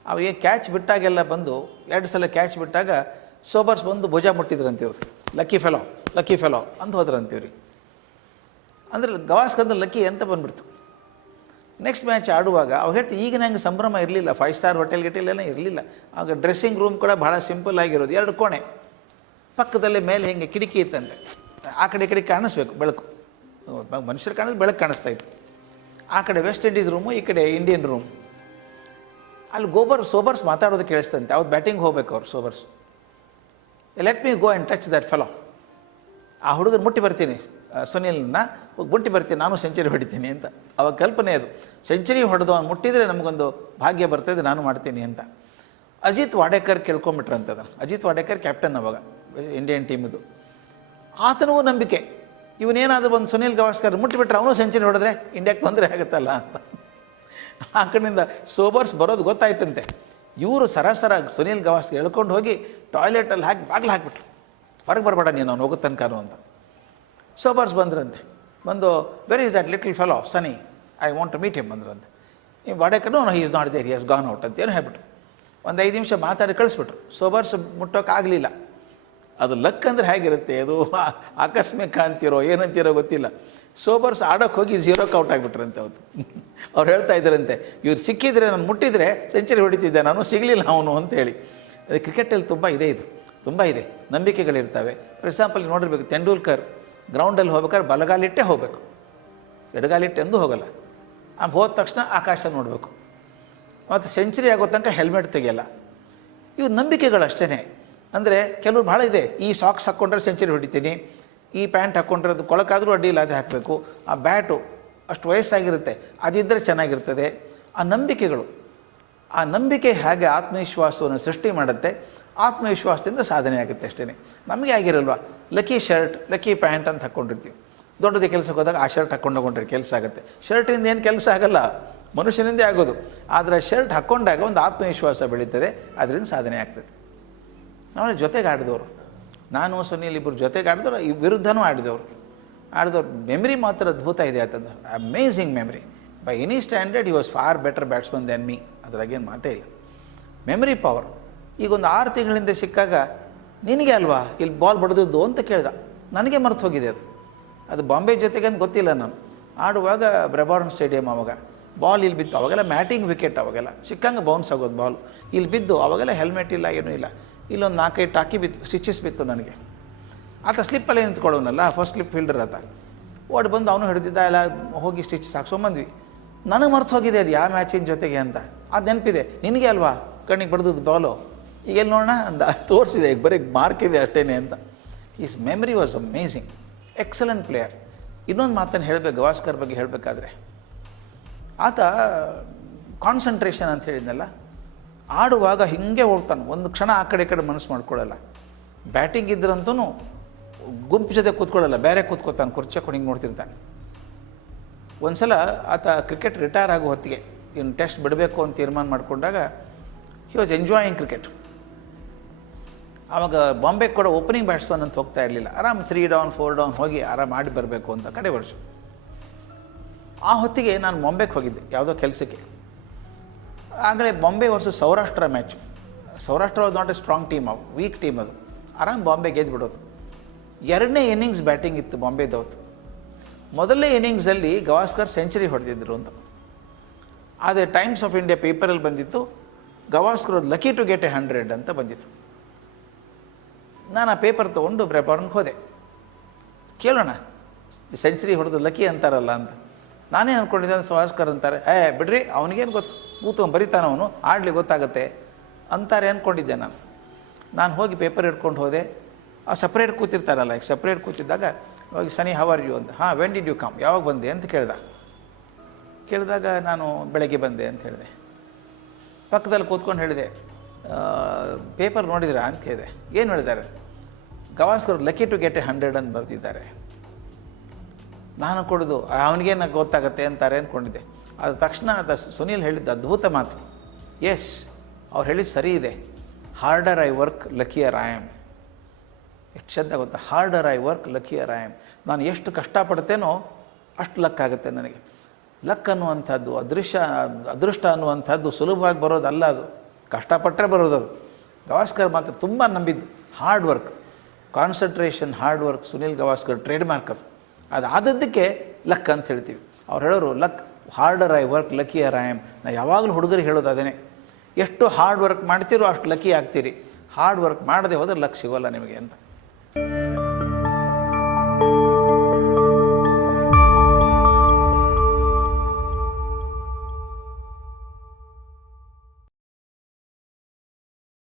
ಅವಾಗ ಕ್ಯಾಚ್ ಬಿಟ್ಟಾಗೆಲ್ಲ ಬಂದು 2 ಸಲ ಕ್ಯಾಚ್ ಬಿಟ್ಟಾಗ ಸೋಬರ್ಸ್ ಬಂದು ಭುಜ ಮುಟ್ಟಿದ್ರಂತೀವ್ರು, ಲಕ್ಕಿ ಫೆಲೋ ಅಂತ ಹೋದ್ರಂತೀವ್ರಿ. ಅಂದರೆ ಗವಾಸ್ಕರ್ ಲಕ್ಕಿ ಅಂತ ಬಂದುಬಿಡ್ತು. ನೆಕ್ಸ್ಟ್ ಮ್ಯಾಚ್ ಆಡುವಾಗ ಅವ್ರು ಹೇಳ್ತೀವಿ ಈಗ ನಂಗೆ ಸಂಭ್ರಮ ಇರಲಿಲ್ಲ, 5 ಸ್ಟಾರ್ ಹೋಟೆಲ್ ಗಿಟೆಲೆಲ್ಲ ಇರಲಿಲ್ಲ. ಆಗ ಡ್ರೆಸ್ಸಿಂಗ್ ರೂಮ್ ಕೂಡ ಭಾಳ ಸಿಂಪಲ್ ಆಗಿರೋದು, 2 ಕೋಣೆ, ಪಕ್ಕದಲ್ಲೇ ಮೇಲೆ ಹಿಂಗೆ ಕಿಟಕಿ ಇತ್ತಂತೆ, ಆ ಕಡೆ ಈ ಕಡೆ ಕಾಣಿಸ್ಬೇಕು ಬೆಳಕು, ಮನುಷ್ಯರು ಕಾಣಿಸ್ ಬೆಳಕು ಕಾಣಿಸ್ತಾ ಇತ್ತು. ಆ ಕಡೆ ವೆಸ್ಟ್ ಇಂಡೀಸ್ ರೂಮು, ಈ ಕಡೆ ಇಂಡಿಯನ್ ರೂಮ್. ಅಲ್ಲಿ ಸೋಬರ್ಸ್ ಮಾತಾಡೋದು ಕೇಳಿಸ್ತಂತೆ. ಅವ್ರು ಬ್ಯಾಟಿಂಗ್ ಹೋಗ್ಬೇಕು ಅವ್ರು Sobers. Let me go and touch that fellow. ಆ ಹುಡುಗರು ಮುಟ್ಟಿ ಬರ್ತೀನಿ, ಸುನಿಲ್ನ ಮುಟ್ಟಿ ಬರ್ತೀನಿ, ನಾನು ಸೆಂಚುರಿ ಹೊಡಿತೀನಿ ಅಂತ. ಅವಾಗ ಕಲ್ಪನೆ ಅದು, ಸೆಂಚುರಿ ಹೊಡೆದು ಅವ್ನು ಮುಟ್ಟಿದರೆ ನಮಗೊಂದು ಭಾಗ್ಯ ಬರ್ತದೆ, ನಾನು ಮಾಡ್ತೀನಿ ಅಂತ. ಅಜಿತ್ ವಾಡೇಕರ್ ಕೇಳ್ಕೊಂಬಿಟ್ರಂತದ. ಅಜಿತ್ ವಾಡೇಕರ್ ಕ್ಯಾಪ್ಟನ್ ಅವಾಗ ಇಂಡಿಯನ್ ಟೀಮದು. ಆತನಿಗೂ ನಂಬಿಕೆ, ಇವನೇನಾದರೂ ಒಂದು ಸುನಿಲ್ ಗವಾಸ್ಕರ್ ಮುಟ್ಟಿಬಿಟ್ರೆ ಅವನು ಸೆಂಚುರಿ ಹೊಡೆದ್ರೆ ಇಂಡಿಯಾಕ್ಕೆ ತೊಂದರೆ ಆಗುತ್ತಲ್ಲ ಅಂತ. ಆ ಕಡೆಯಿಂದ ಸೋಬರ್ಸ್ ಬರೋದು ಗೊತ್ತಾಯ್ತಂತೆ. ಇವರು ಸರಾಸರ ಸುನಿಲ್ ಗವಾಸ್ಕರ್ ಎಳ್ಕೊಂಡು ಹೋಗಿ ಟಾಯ್ಲೆಟಲ್ಲಿ ಹಾಕಿ ಬಾಗಿಲು ಹಾಕಿಬಿಟ್ರು, ಹೊರಗೆ ಬರಬೇಡ ನೀನು ಅವ್ನು ಹೋಗೋ ತನಕನೂ ಅಂತ. ಸೋಬರ್ಸ್ ಬಂದ್ರಂತೆ, ಬಂದು where is that little fellow Sunny, I want to meet him ಅಂದ್ರಂತೆ. ಈ ವಾಡೇಕರ್ನು he is not there, he has gone out ಅಂತ ಏನು ಹೇಳ್ಬಿಟ್ರು. ಒಂದು 5 ನಿಮಿಷ ಮಾತಾಡಿ ಕಳಿಸ್ಬಿಟ್ರು. ಸೋಬರ್ಸ್ ಮುಟ್ಟೋಕ್ಕಾಗಲಿಲ್ಲ. ಅದು ಲಕ್ ಅಂದರೆ ಹೇಗಿರುತ್ತೆ, ಅದು ಆಕಸ್ಮಿಕ ಅಂತಿರೋ ಏನಂತಿರೋ ಗೊತ್ತಿಲ್ಲ. ಸೋಬರ್ಸ್ ಆಡೋಕ್ಕೆ ಹೋಗಿ 0ಕ್ಕೆ ಔಟ್ ಆಗಿಬಿಟ್ರಂತೆ. ಅವತ್ತು ಅವ್ರು ಹೇಳ್ತಾ ಇದ್ದಾರಂತೆ, ಇವ್ರು ಸಿಕ್ಕಿದ್ರೆ ನಾನು ಮುಟ್ಟಿದರೆ ಸೆಂಚುರಿ ಹೊಡಿತಿದ್ದೆ, ನಾನು ಸಿಗಲಿಲ್ಲ ಅವನು ಅಂತೇಳಿ. ಅದು ಕ್ರಿಕೆಟಲ್ಲಿ ತುಂಬ ತುಂಬ ಇದೆ, ನಂಬಿಕೆಗಳಿರ್ತವೆ. ಫಾರ್ ಎಕ್ಸಾಂಪಲ್ ನೋಡಿರ್ಬೇಕು, ತೆಂಡೂಲ್ಕರ್ ಗ್ರೌಂಡಲ್ಲಿ ಹೋಗ್ಬೇಕಾದ್ರೆ ಬಲಗಾಲಿಟ್ಟೇ ಹೋಗಬೇಕು, ಎಡಗಾಲಿಟ್ಟೆ ಎಂದೂ ಹೋಗಲ್ಲ. ಹೋದ ತಕ್ಷಣ ಆಕಾಶ ನೋಡಬೇಕು. ಮತ್ತು ಸೆಂಚುರಿ ಆಗೋ ತನಕ ಹೆಲ್ಮೆಟ್ ತೆಗೆಯಲ್ಲ. ಇವು ನಂಬಿಕೆಗಳಷ್ಟೇ. ಅಂದರೆ ಕೆಲವರು ಭಾಳ ಇದೆ, ಈ ಸಾಕ್ಸ್ ಹಾಕ್ಕೊಂಡ್ರೆ ಸೆಂಚುರಿ ಹೊಡಿತೀನಿ, ಈ ಪ್ಯಾಂಟ್ ಹಾಕ್ಕೊಂಡ್ರೆ ಅದು ಕೊಳಕಾದರೂ ಅಡ್ಡಿಲ್ಲ ಅದೇ ಹಾಕಬೇಕು, ಆ ಬ್ಯಾಟು ಅಷ್ಟು ವಯಸ್ಸಾಗಿರುತ್ತೆ ಅದಿದ್ದರೆ ಚೆನ್ನಾಗಿರ್ತದೆ. ಆ ನಂಬಿಕೆಗಳು, ಆ ನಂಬಿಕೆ ಹೇಗೆ ಆತ್ಮವಿಶ್ವಾಸವನ್ನು ಸೃಷ್ಟಿ ಮಾಡುತ್ತೆ, ಆತ್ಮವಿಶ್ವಾಸದಿಂದ ಸಾಧನೆ ಆಗುತ್ತೆ ಅಷ್ಟೇ. ನಮಗೆ ಆಗಿರಲ್ವ, ಲಕ್ಕಿ ಶರ್ಟ್ ಲಕ್ಕಿ ಪ್ಯಾಂಟ್ ಅಂತ ಹಾಕ್ಕೊಂಡಿರ್ತೀವಿ. ದೊಡ್ಡದೇ ಕೆಲಸಕ್ಕೆ ಹೋದಾಗ ಆ ಶರ್ಟ್ ಹಾಕ್ಕೊಂಡೋಗ್ರೆ ಕೆಲಸ ಆಗುತ್ತೆ. ಶರ್ಟಿಂದ ಏನು ಕೆಲಸ ಆಗಲ್ಲ, ಮನುಷ್ಯನಿಂದೇ ಆಗೋದು. ಆದರೆ ಶರ್ಟ್ ಹಾಕ್ಕೊಂಡಾಗ ಒಂದು ಆತ್ಮವಿಶ್ವಾಸ ಬೆಳೀತದೆ, ಅದರಿಂದ ಸಾಧನೆ ಆಗ್ತದೆ. ನಾವು ಜೊತೆಗೆ ಆಡಿದವರು, ನಾನು ಸುನೀಲ್ ಇಬ್ಬರು ಜೊತೆಗೆ ಆಡಿದವರು, ಈ ವಿರುದ್ಧನೂ ಆಡಿದವರು. ಮೆಮ್ರಿ ಮಾತ್ರ ಅದ್ಭುತ ಇದೆ ಆತಂದ್ರೆ, amazing memory. By any standard he was far better batsman than me, ಅದ್ರಾಗೇನು ಮಾತೇ ಇಲ್ಲ. Memory power. ಈಗ ಒಂದು 6 ತಿಂಗಳಿಂದ ಸಿಕ್ಕಾಗ ನಿನಗೆ ಅಲ್ವಾ ಇಲ್ಲಿ ಬಾಲ್ ಬಡ್ದದ್ದು ಅಂತ ಕೇಳ್ದ. ನನಗೆ ಮರೆತು ಹೋಗಿದೆ ಅದು ಬಾಂಬೆ ಜೊತೆಗೆ ಅಂತ ಗೊತ್ತಿಲ್ಲ. ನಾನು ಆಡುವಾಗ ಬ್ರೆಬಾರ್ನ್ ಸ್ಟೇಡಿಯಂ, ಅವಾಗ ಬಾಲ್ ಇಲ್ಲಿ ಬಿತ್ತು. ಅವಾಗೆಲ್ಲ ಮ್ಯಾಟಿಂಗ್ ವಿಕೆಟ್, ಅವಾಗೆಲ್ಲ ಸಿಕ್ಕಂಗೆ ಬೌನ್ಸ್ ಆಗೋದು ಬಾಲ್. ಇಲ್ಲಿ ಬಿದ್ದು ಅವಾಗೆಲ್ಲ ಹೆಲ್ಮೆಟ್ ಇಲ್ಲ, ಏನೂ ಇಲ್ಲ. ಇಲ್ಲೊಂದು 4-5 ಟಾಕಿ ಬಿತ್ತು, ಸ್ಟಿಚಸ್ ಬಿತ್ತು ನನಗೆ. ಆತ ಸ್ಲಿಪ್ಪಲ್ಲೇ ನಿಂತ್ಕೊಳ್ಳೋನಲ್ಲ, ಫಸ್ಟ್ ಸ್ಲಿಪ್ ಫೀಲ್ಡರ್ ಆತ. ಓಡಿ ಬಂದು ಅವನು ಹಿಡಿದಿದ್ದ, ಎಲ್ಲ ಹೋಗಿ ಸ್ಟಿಚಸ್ ಹಾಕ್ಸೊಂಬಂದ್ವಿ. ನನಗೆ ಮರ್ತು ಹೋಗಿದೆ ಅದು ಯಾವ ಮ್ಯಾಚಿನ ಜೊತೆಗೆ ಅಂತ. ಅದು ನೆನಪಿದೆ, ನಿನಗೆ ಅಲ್ವಾ ಕಣ್ಣಿಗೆ ಬಡ್ದದ್ದು ಬಾಲು, ಈಗ ಎಲ್ಲಿ ನೋಡೋಣ ಅಂತ ತೋರಿಸಿದೆ, ಈಗ ಬರೀ ಮಾರ್ಕ್ ಇದೆ ಅಷ್ಟೇ ಅಂತ. Is memory was amazing, excellent player. ಇನ್ನೊಂದು ಮಾತನ್ನು ಹೇಳಬೇಕು ಗವಾಸ್ಕರ್ ಬಗ್ಗೆ ಹೇಳಬೇಕಾದ್ರೆ, ಆತ ಕಾನ್ಸಂಟ್ರೇಷನ್ ಅಂತ ಹೇಳಿದ್ನಲ್ಲ, ಆಡುವಾಗ ಹಿಂಗೆ ಹೋಗ್ತಾನೆ, ಒಂದು ಕ್ಷಣ ಆ ಕಡೆ ಈ ಕಡೆ ಮನಸ್ಸು ಮಾಡ್ಕೊಳ್ಳಲ್ಲ. ಬ್ಯಾಟಿಂಗ್ ಇದ್ರಂತೂ ಗುಂಪು ಜೊತೆ ಕೂತ್ಕೊಳ್ಳಲ್ಲ, ಬೇರೆ ಕೂತ್ಕೋತಾನೆ, ಕುರ್ಚಿ ಹಾಕೊಂಡು ಹಿಂಗೆ ನೋಡ್ತಿರ್ತಾನೆ. ಒಂದು ಸಲ ಆತ ಕ್ರಿಕೆಟ್ ರಿಟೈರ್ ಆಗೋ ಹೊತ್ತಿಗೆ ಇನ್ನು ಟೆಸ್ಟ್ ಬಿಡಬೇಕು ಅಂತ ತೀರ್ಮಾನ ಮಾಡಿಕೊಂಡಾಗ ಹಿ ವಾಸ್ ಎಂಜಾಯಿಂಗ್ ಕ್ರಿಕೆಟ್. ಆವಾಗ ಬಾಂಬೆಗೆ ಕೂಡ ಓಪನಿಂಗ್ ಬ್ಯಾಟ್ಸ್ಮನ್ ಅಂತ ಹೋಗ್ತಾ ಇರಲಿಲ್ಲ, ಆರಾಮ್ 3 ಡೌನ್ 4 ಡೌನ್ ಹೋಗಿ ಆರಾಮ್ ಆಡಿ ಬರಬೇಕು ಅಂತ ಕಡೆ ವರ್ಷ. ಆ ಹೊತ್ತಿಗೆ ನಾನು ಬಾಂಬೆಗೆ ಹೋಗಿದ್ದೆ ಯಾವುದೋ ಕೆಲಸಕ್ಕೆ. ಆಗಲೇ Bombay versus Saurashtra match. Saurashtra was not A strong team, ಅವು ವೀಕ್ ಟೀಮ್. ಅದು ಆರಾಮ್ ಬಾಂಬೆ ಗೆದ್ದು ಬಿಡೋದು. 2ನೇ ಇನ್ನಿಂಗ್ಸ್ ಬ್ಯಾಟಿಂಗ್ ಇತ್ತು ಬಾಂಬೆದವತ್ತು. ಮೊದಲನೇ ಇನ್ನಿಂಗ್ಸಲ್ಲಿ ಗವಾಸ್ಕರ್ ಸೆಂಚುರಿ ಹೊಡೆದಿದ್ದರು ಅಂತ. ಆದರೆ ಟೈಮ್ಸ್ ಆಫ್ ಇಂಡಿಯಾ ಪೇಪರಲ್ಲಿ ಬಂದಿತ್ತು, ಗವಾಸ್ಕರ್ ಲಕ್ಕಿ ಟು ಗೆಟ್ 100 ಅಂತ ಬಂದಿತ್ತು. ನಾನು ಆ ಪೇಪರ್ ತೊಗೊಂಡು ಬ್ರೆಬಾರ್ನ್ಗೆ ಹೋದೆ, ಕೇಳೋಣ ಸೆಂಚುರಿ ಹೊಡೆದು ಲಕ್ಕಿ ಅಂತಾರಲ್ಲ ಅಂತ. ನಾನೇ ಅಂದ್ಕೊಂಡಿದ್ದೆ ಗವಾಸ್ಕರ್ ಅಂತಾರೆ, ಬಿಡ್ರಿ ಅವನಿಗೇನು ಗೊತ್ತು, ಕೂತ್ಕೊಂಡು ಬರೀತಾನೆ ಅವನು, ಆಡಲಿ ಗೊತ್ತಾಗುತ್ತೆ ಅಂತಾರೆ ಅಂದ್ಕೊಂಡಿದ್ದೆ ನಾನು. ನಾನು ಹೋಗಿ ಪೇಪರ್ ಹಿಡ್ಕೊಂಡು ಹೋದೆ. ಆ ಸಪ್ರೇಟ್ ಕೂತಿರ್ತಾರಲ್ಲ, ಈಗ ಸಪ್ರೇಟ್ ಕೂತಿದ್ದಾಗ ಹೋಗಿ ಸನಿ ಹೌ ಆರ್ ಯು ಅಂತ. ವೆನ್ ಡಿಡ್ ಯು ಕಮ್, ಯಾವಾಗ ಬಂದೆ ಅಂತ ಕೇಳಿದಾಗ ನಾನು ಬೆಳಗ್ಗೆ ಬಂದೆ ಅಂತ ಹೇಳಿದೆ. ಪಕ್ಕದಲ್ಲಿ ಕೂತ್ಕೊಂಡು ಹೇಳಿದೆ, ಪೇಪರ್ ನೋಡಿದಿರಾ ಅಂತ ಕೇಳಿದೆ. ಏನು ಹೇಳಿದ್ದಾರೆ? ಗವಾಸ್ಕರ್ ಲಕ್ಕಿ ಟು ಗೆಟ್ 100 ಅಂತ ಬರೆದಿದ್ದಾರೆ. ನಾನು ಕೊಡೋದು ಅವನಿಗೇನು ಗೊತ್ತಾಗತ್ತೆ ಅಂತಾರೆ ಅಂದ್ಕೊಂಡಿದ್ದೆ. ಅದ್ರ ತಕ್ಷಣ ಸುನೀಲ್ ಹೇಳಿದ್ದು ಅದ್ಭುತ ಮಾತು. ಎಸ್, ಅವ್ರು ಹೇಳಿದ್ದು ಸರಿ ಇದೆ. Harder I work luckier I am. ಎಷ್ಟು ಶಬ್ದ ಗೊತ್ತಾ, harder I work luckier I am. ನಾನು ಎಷ್ಟು ಕಷ್ಟಪಡ್ತೇನೋ ಅಷ್ಟು ಲಕ್ ಆಗುತ್ತೆ ನನಗೆ. ಲಕ್ ಅನ್ನುವಂಥದ್ದು, ಅದೃಷ್ಟ ಅನ್ನುವಂಥದ್ದು ಸುಲಭವಾಗಿ ಬರೋದಲ್ಲ, ಅದು ಕಷ್ಟಪಟ್ಟರೆ ಬರೋದದು. ಗವಾಸ್ಕರ್ ಮಾತ್ರ ತುಂಬ ನಂಬಿದ್ದು hard work, concentration, hard work. Sunil Gavaskar trademark ಅದು. ಅದು ಆದದ್ದಕ್ಕೆ ಲಕ್ ಅಂತ ಹೇಳ್ತೀವಿ. ಅವ್ರು ಹೇಳೋರು luck harder I work luckier I am. ನಾ ಯಾವಾಗಲೂ ಹುಡುಗರಿಗೆ ಹೇಳೋದು ಅದೇ, ಎಷ್ಟು ಹಾರ್ಡ್ ವರ್ಕ್ ಮಾಡ್ತೀರೋ ಅಷ್ಟು ಲಕ್ಕಿ ಆಗ್ತೀರಿ, ಹಾರ್ಡ್ ವರ್ಕ್ ಮಾಡದೆ ಹೋದರೆ ಲಕ್ ಸಿಗೋಲ್ಲ ನಿಮಗೆ ಅಂತ.